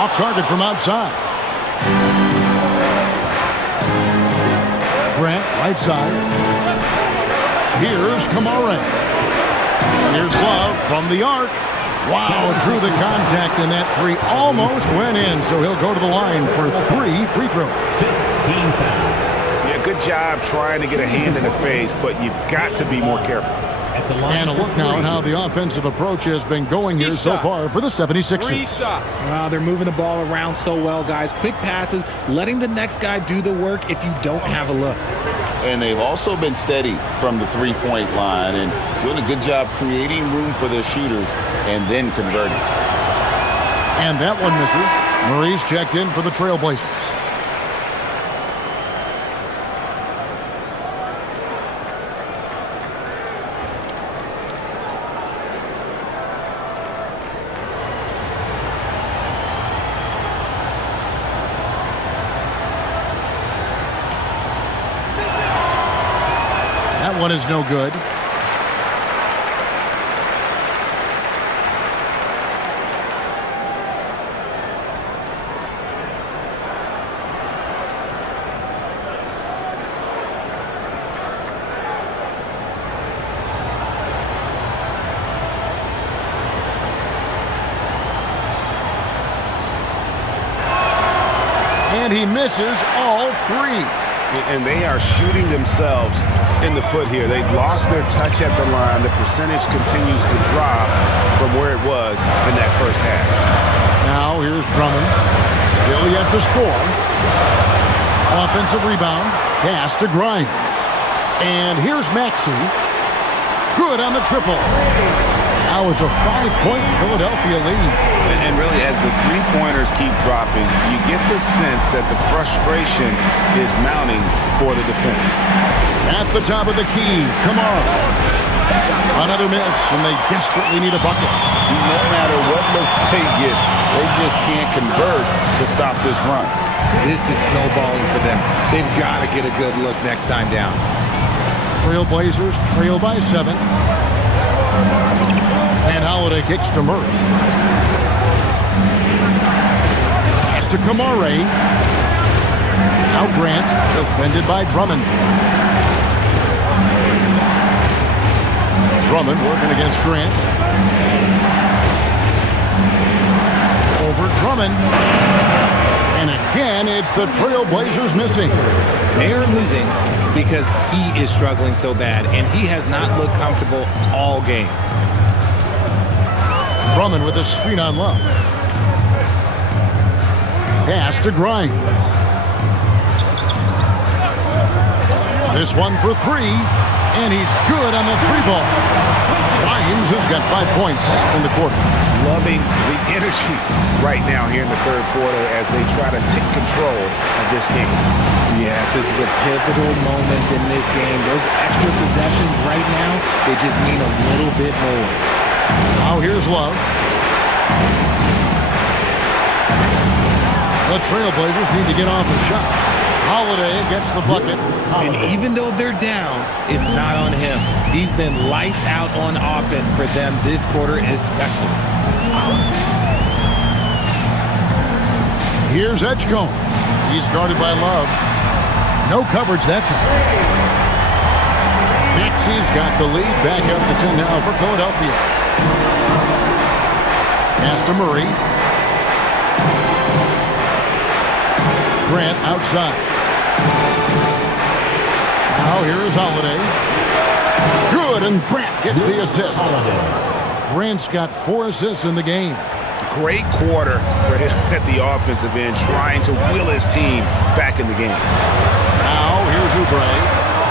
Off target from outside. Grant, right side. Here's Kamara. And here's Love from the arc. Wow, drew the contact, and that three almost went in, so he'll go to the line for 3 free throws. 15 fouls. Yeah, good job trying to get a hand in the face, but you've got to be more careful. At the line And a look now at how the offensive approach has been going here so far for the 76ers. Wow, they're moving the ball around so well, guys. Quick passes, letting the next guy do the work if you don't have a look. And they've also been steady from the three-point line and doing a good job creating room for their shooters and then converting. And that one misses. Murray's checked in for the Trailblazers. That one is no good. And he misses all 3. And they are shooting themselves in the foot here. They've lost their touch at the line. The percentage continues to drop from where it was in that first half. Now here's Drummond. Still yet to score. Offensive rebound. Pass to Grimes. And here's Maxey. Good on the triple. Now it's a 5-point Philadelphia lead. And really, as the three-pointers keep dropping, you get the sense that the frustration is mounting for the defense. At the top of the key, Kamara. Another miss, and they desperately need a bucket. No matter what looks they get, they just can't convert to stop this run. This is snowballing for them. They've got to get a good look next time down. Trailblazers trail by 7. And Holiday kicks to Murray. Pass to Kamara. Now Grant, defended by Drummond. Drummond working against Grant. Over Drummond. And again, it's the Trailblazers missing. They're losing because he is struggling so bad, and he has not looked comfortable all game. Drummond with a screen on Love. Pass to Grimes. This one for 3, and he's good on the 3-ball. Grimes has got 5 points in the quarter. Loving the energy right now here in the third quarter as they try to take control of this game. Yes, this is a pivotal moment in this game. Those extra possessions right now, they just mean a little bit more. Now here's Love. The Trailblazers need to get off a shot. Holiday gets the bucket. And even though they're down, it's not on him. He's been lights out on offense for them this quarter especially. Here's Edgecombe. He's guarded by Love. No coverage that time. Maxey's got the lead. Back up to 10 now for Philadelphia. Pass to Murray. Grant outside. Now here is Holiday. Good, and Grant gets the assist. Grant's got 4 assists in the game. Great quarter for him at the offensive end, trying to will his team back in the game. Now here's Oubre.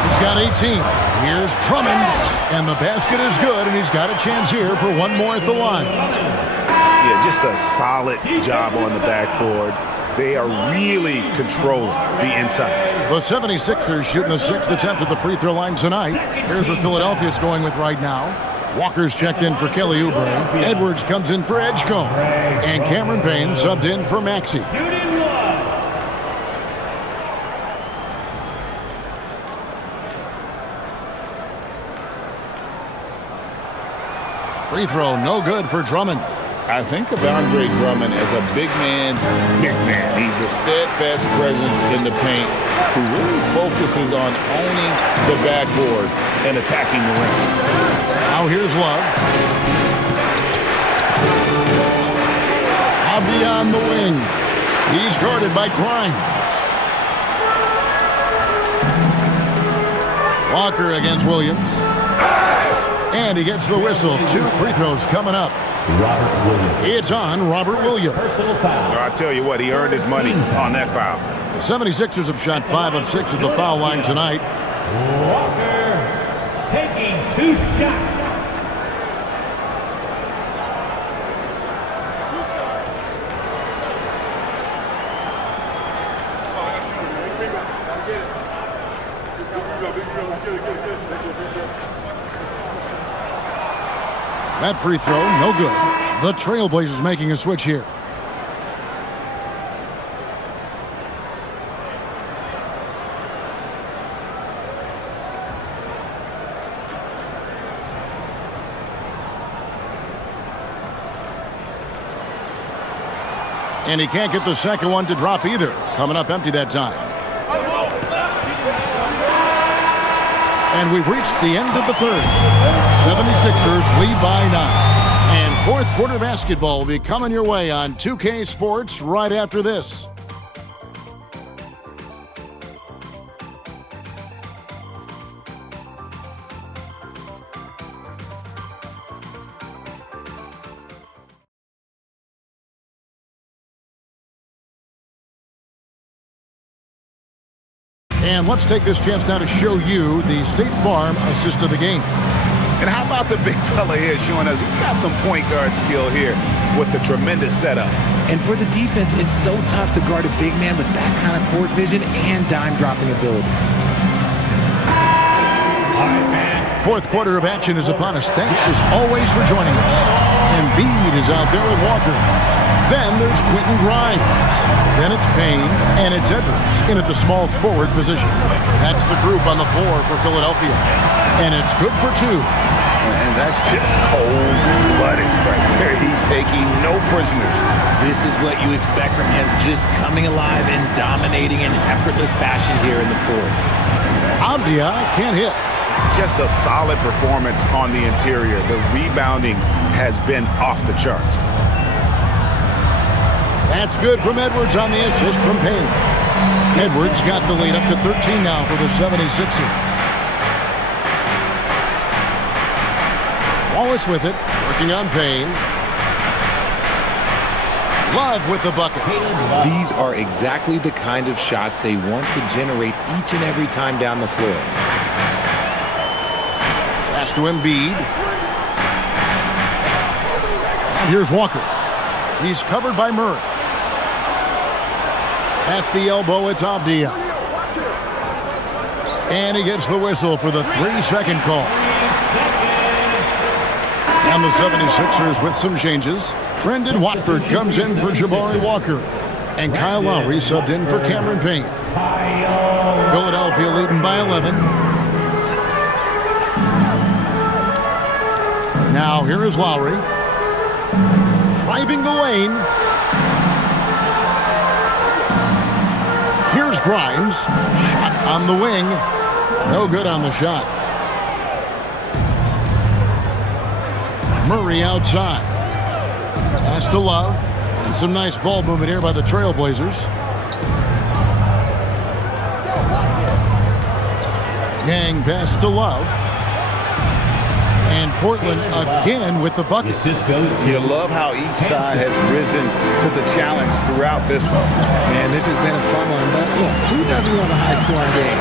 He's got 18. Here's Drummond, and the basket is good, and he's got a chance here for one more at the line. Yeah, just a solid job on the backboard. They are really controlling the inside. The 76ers shooting the 6th attempt at the free throw line tonight. Here's what Philadelphia's going with right now. Walker's checked in for Kelly Oubre. Edwards comes in for Edgecombe. And Cameron Payne subbed in for Maxey. Free throw, no good for Drummond. I think of Andre Drummond as a big man's big man. He's a steadfast presence in the paint who really focuses on owning the backboard and attacking the rim. Now here's Love. Abdi on the wing. He's guarded by Grimes. Walker against Williams. And he gets the whistle. 2 free throws coming up. Robert Williams. It's on Robert Williams. Personal foul. So I tell you what, he earned his money on that foul. The 76ers have shot 5 of 6 at the foul line tonight. Walker taking 2 shots. That free throw, no good. The Trailblazers making a switch here. And he can't get the second one to drop either. Coming up empty that time. And we've reached the end of the third. 76ers lead by 9. And fourth quarter basketball will be coming your way on 2K Sports right after this. And let's take this chance now to show you the State Farm assist of the game. And how about the big fella here showing us he's got some point guard skill here with the tremendous setup. And for the defense, it's so tough to guard a big man with that kind of court vision and dime-dropping ability. Fourth quarter of action is upon us. Thanks as always for joining us. Embiid is out there with Walker. Then there's Quentin Grimes. Then it's Payne, and it's Edwards in at the small forward position. That's the group on the floor for Philadelphia. And it's good for 2. And that's just cold-blooded right there. He's taking no prisoners. This is what you expect from him, just coming alive and dominating in effortless fashion here in the fourth. Abdia can't hit. Just a solid performance on the interior. The rebounding has been off the charts. That's good from Edwards on the assist from Payne. Edwards got the lead up to 13 now for the 76ers. Wallace with it, working on Payne. Love with the bucket. These are exactly the kind of shots they want to generate each and every time down the floor. Pass to Embiid. And here's Walker. He's covered by Murray. At the elbow, it's Abdia. And he gets the whistle for the 3-second call. And the 76ers with some changes. Trendon Watford comes in for Jabari Walker. And Kyle Lowry subbed in for Cameron Payne. Philadelphia leading by 11. Now here is Lowry. Driving the lane. Here's Grimes. Shot on the wing. No good on the shot. Murray outside. Pass to Love. And some nice ball movement here by the Trailblazers. Yang pass to Love. And Portland again with the bucket. You love how each side has risen to the challenge throughout this one. Man, this has been a fun one, but look, who doesn't love a high-scoring game?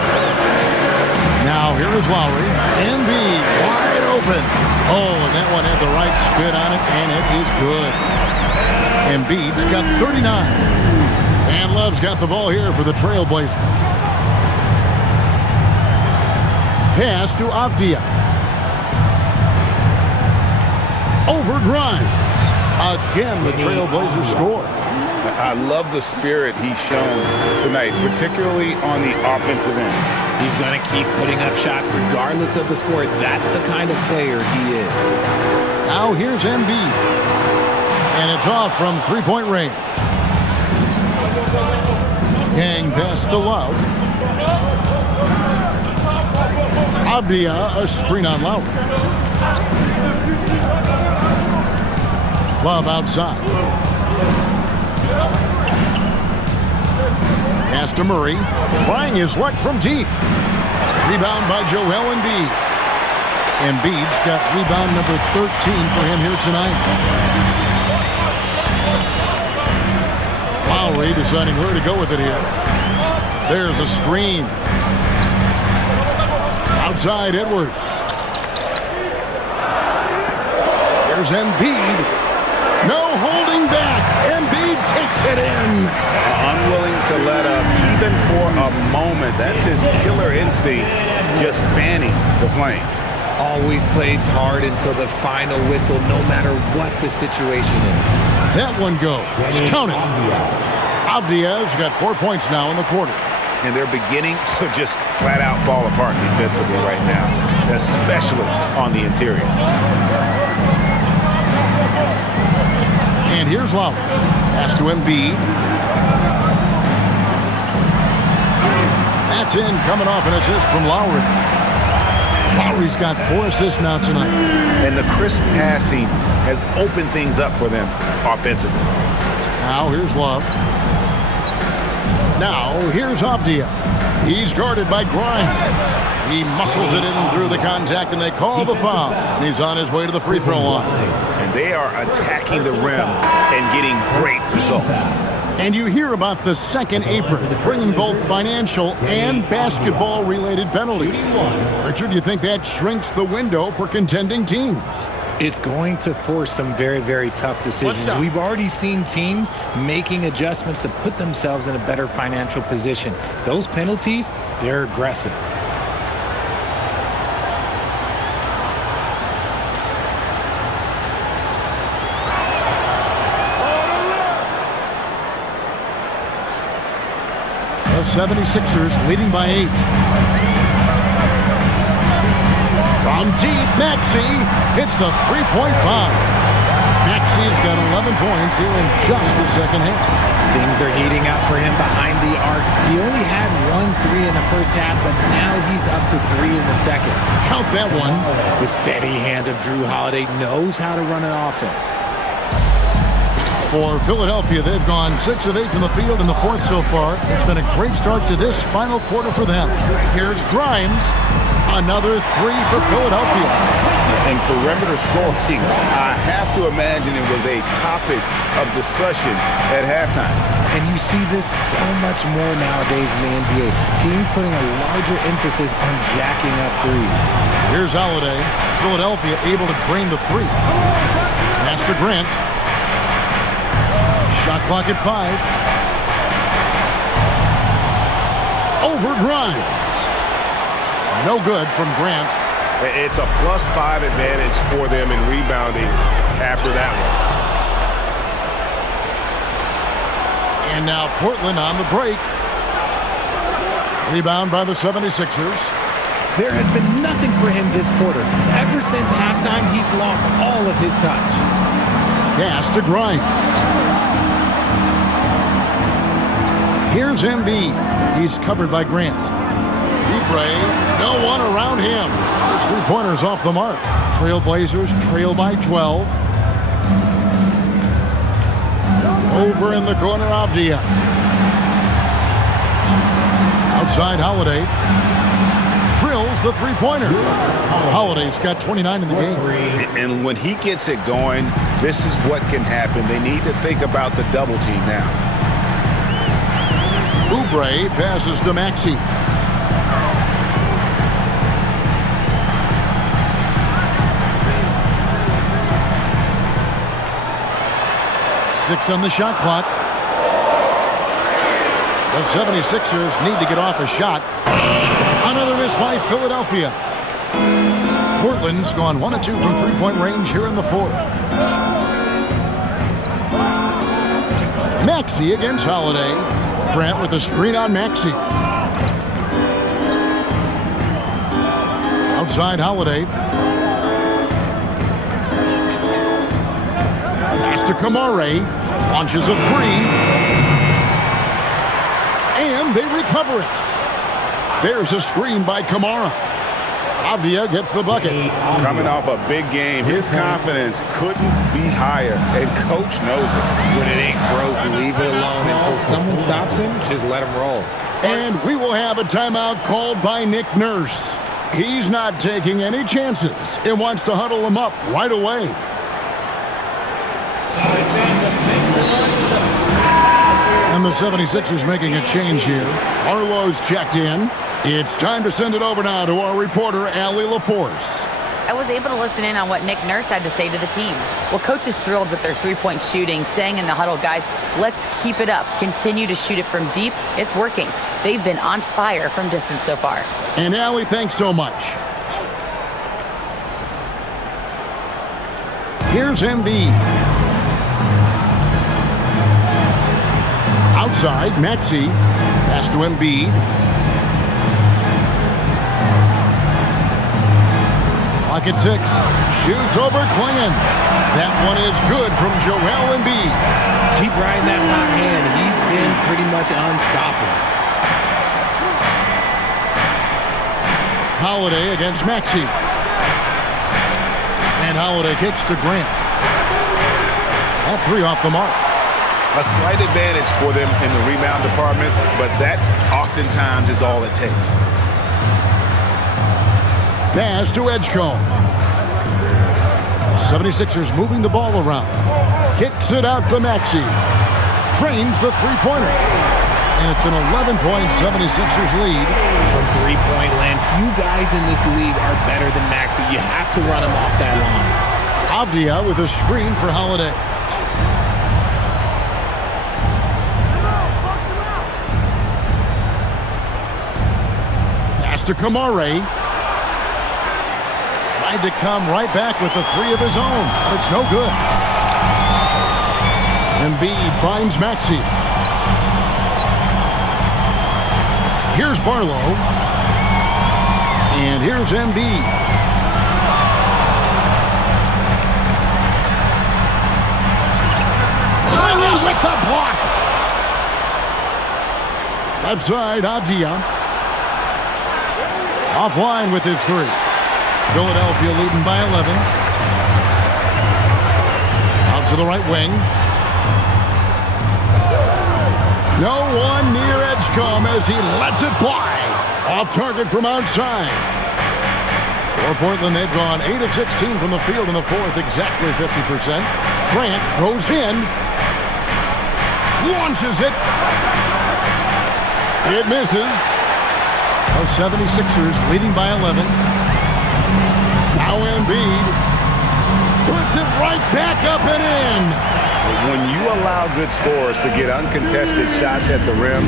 Now here is Lowry. Embiid wide open. Oh, and that one had the right spin on it, and it is good. Embiid's got 39. And Love's got the ball here for the Trailblazers. Pass to Avdia. Over Grimes. Again, the Trailblazers score. I love the spirit he's shown tonight, particularly on the offensive end. He's going to keep putting up shots regardless of the score. That's the kind of player he is. Now here's Embiid. And it's off from three-point range. Yang pass to Love. Abdia, a screen on Lowry. Love outside. Pass to Murray. Trying his luck from deep. Rebound by Joel Embiid. Embiid's got rebound number 13 for him here tonight. Lowry deciding where to go with it here. There's a screen. Outside Edwards. There's Embiid. No holding back. Embiid takes it in. Unwilling to let up even for a moment. That's his killer instinct, just fanning the flame. Always plays hard until the final whistle, no matter what the situation is. That one goes. Count it. Abdia's got 4 points now in the quarter. And they're beginning to just flat out fall apart defensively right now, especially on the interior. And here's Lowry. Pass to Embiid. That's in, coming off an assist from Lowry. Lowry's got 4 assists now tonight. And the crisp passing has opened things up for them offensively. Now here's Love. Now here's Avdia. He's guarded by Grimes. He muscles it in through the contact, and they call the foul. And he's on his way to the free throw line. And they are attacking the rim and getting great results. And you hear about the second apron, bringing both financial and basketball-related penalties. Richard, do you think that shrinks the window for contending teams? It's going to force some very, very tough decisions. We've already seen teams making adjustments to put themselves in a better financial position. Those penalties, they're aggressive. The 76ers leading by 8. From deep, Maxey hits the three-point bomb. Maxey's got 11 points here in just the second half. Things are heating up for him behind the arc. He only had 1 3 in the first half, but now he's up to 3 in the second. Count that one. The steady hand of Drew Holiday knows how to run an offense. For Philadelphia, they've gone 6 of 8 from the field in the fourth so far. It's been a great start to this final quarter for them. Here's Grimes. Another 3 for Philadelphia. And perimeter scoring, I have to imagine it was a topic of discussion at halftime. And you see this so much more nowadays in the NBA. Teams putting a larger emphasis on jacking up threes. Here's Holiday. Philadelphia able to drain the 3. Master Grant. Shot clock at 5. Over Grimes. No good from Grant. It's a +5 advantage for them in rebounding after that one. And now Portland on the break. Rebound by the 76ers. There has been nothing for him this quarter. Ever since halftime, he's lost all of his touch. Pass to Grimes. Here's Embiid. He's covered by Grant. Oubre, no one around him. His three-pointers off the mark. Trailblazers trail by 12. Over in the corner, Avdia. Outside Holiday. Drills the three-pointer. Holiday's got 29 in the game. And when he gets it going, this is what can happen. They need to think about the double team now. Oubre passes to Maxey. Six on the shot clock. The 76ers need to get off a shot. Another miss by Philadelphia. Portland's gone 1 of 2 from three-point range here in the fourth. Maxey against Holiday. Grant with a screen on Maxey. Outside Holiday. to Kamare. Launches a three. And they recover it. There's a screen by Kamara. Avdia gets the bucket. Coming off a big game, his confidence couldn't be higher, and coach knows it. When it ain't broke, leave it alone until someone stops him. Just let him roll. And we will have a timeout called by Nick Nurse. He's not taking any chances and wants to huddle him up right away. And the 76ers making a change here. Arlo's checked in. It's time to send it over now to our reporter, Allie LaForce. I was able to listen in on what Nick Nurse had to say to the team. Well, coach is thrilled with their three-point shooting, saying in the huddle, guys, let's keep it up. Continue to shoot it from deep. It's working. They've been on fire from distance so far. And Allie, thanks so much. Here's Embiid. Outside, Maxey. Pass to Embiid. Clock at 6. Shoots over Klingon. That one is good from Joel Embiid. Keep riding that hot hand. He's been pretty much unstoppable. Holiday against Maxey. And Holiday kicks to Grant. That three off the mark. A slight advantage for them in the rebound department, but that oftentimes is all it takes. Pass to Edgecombe. 76ers moving the ball around. Kicks it out to Maxey. Trains the three-pointer. And it's an 11-point 76ers lead. From three-point land, few guys in this league are better than Maxey. You have to run him off that line. Avdia with a screen for Holiday. Pass to Kamare. Tried to come right back with the three of his own, but it's no good. Embiid finds Maxey. Here's Barlow. And here's Embiid. With the block. Left side, Avdia. Offline with his three. Philadelphia leading by 11. Out to the right wing. No one near Edgecombe as he lets it fly. Off target from outside. For Portland, they've gone 8 of 16 from the field in the fourth, exactly 50%. Grant goes in. Launches it. It misses. The 76ers leading by 11. Now Embiid puts it right back up and in. When you allow good scorers to get uncontested shots at the rim,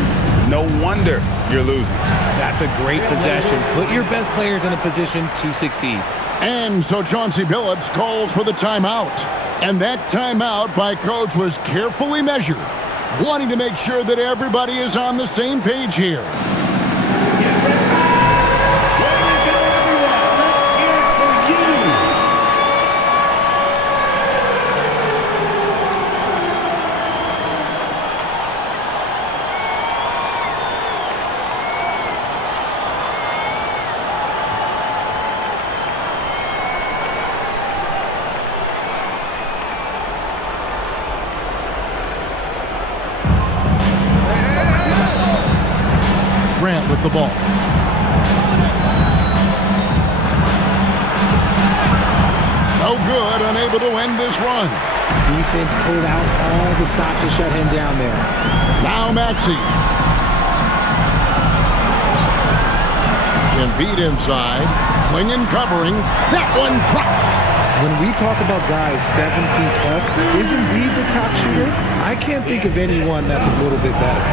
no wonder you're losing. That's a great possession. Put your best players in a position to succeed. And so Chauncey Billups calls for the timeout. And that timeout by coach was carefully measured, wanting to make sure that everybody is on the same page here. Grant with the ball. No good, unable to end this run. Defense pulled out all the stops to shut him down there. Now Maxey. Embiid inside. Klingon covering. That one drops. When we talk about guys 7 feet plus, is Embiid the top shooter? I can't think of anyone that's a little bit better.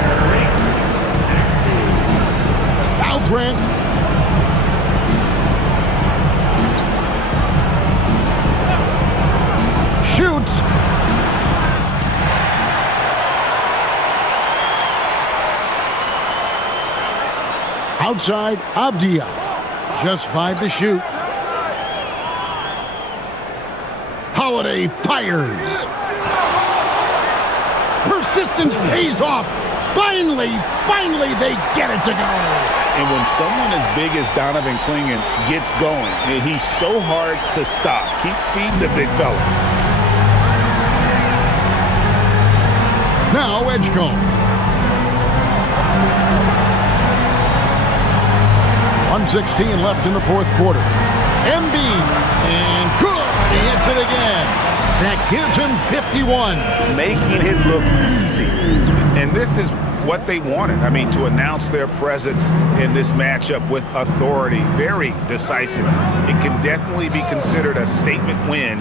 Now Grant. Shoots. Outside, Avdia. Just 5 to shoot. Holiday fires. Persistence pays off. Finally, they get it to go. And when someone as big as Donovan Clingan gets going, he's so hard to stop. Keep feeding the big fella. Now Edgecombe. 1:16 left in the fourth quarter. Embiid, and good. He hits it again. That gives him 51. Making it look easy. And this is what they wanted. I mean, to announce their presence in this matchup with authority. Very decisive. It can definitely be considered a statement win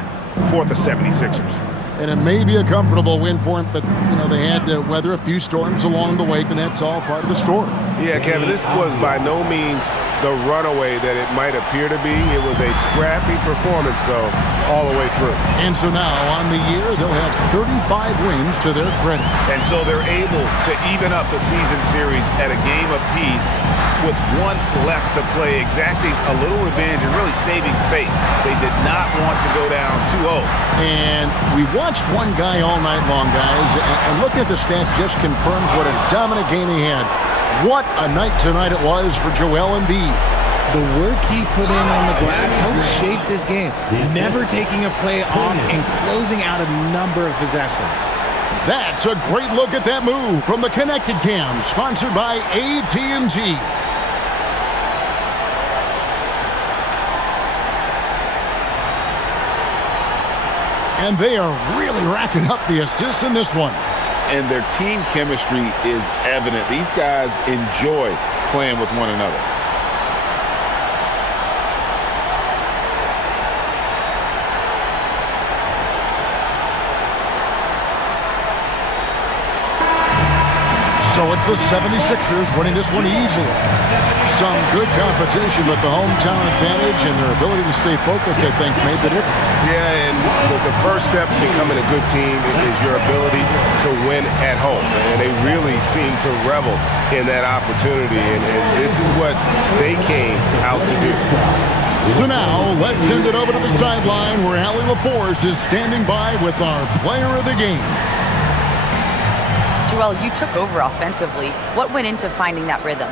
for the 76ers. And it may be a comfortable win for him, but, they had to weather a few storms along the way, and that's all part of the story. Yeah, Kevin, this was by no means the runaway that it might appear to be. It was a scrappy performance, though, all the way through. And so now, on the year, they'll have 35 wins to their credit. And so they're able to even up the season series at a game apiece with one left to play, exacting a little revenge and really saving face. They did not want to go down 2-0. And we watched one guy all night long, guys, and looking at the stats just confirms what a dominant game he had. What a night tonight it was for Joel Embiid. The work he put in on the glass helped shape this game, never taking a play off and closing out a number of possessions. That's a great look at that move from the Connecticut Cam, sponsored by AT&T. And they are really racking up the assists in this one. And their team chemistry is evident. These guys enjoy playing with one another. So it's the 76ers winning this one easily. Some good competition, but the hometown advantage and their ability to stay focused, I think, made the difference. Yeah, and the first step in becoming a good team is your ability to win at home. And they really seem to revel in that opportunity, and this is what they came out to do. So now, let's send it over to the sideline where Allie LaForce is standing by with our player of the game. Joel, you took over offensively. What went into finding that rhythm?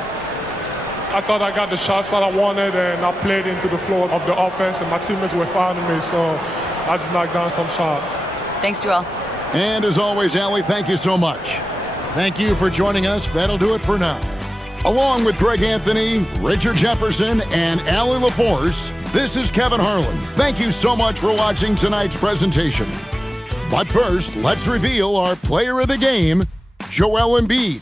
I thought I got the shots that I wanted, and I played into the flow of the offense, and my teammates were fouling me, so I just knocked down some shots. Thanks, Joel. And as always, Allie, thank you so much. Thank you for joining us. That'll do it for now. Along with Greg Anthony, Richard Jefferson, and Allie LaForce, this is Kevin Harlan. Thank you so much for watching tonight's presentation. But first, let's reveal our player of the game, Joel Embiid.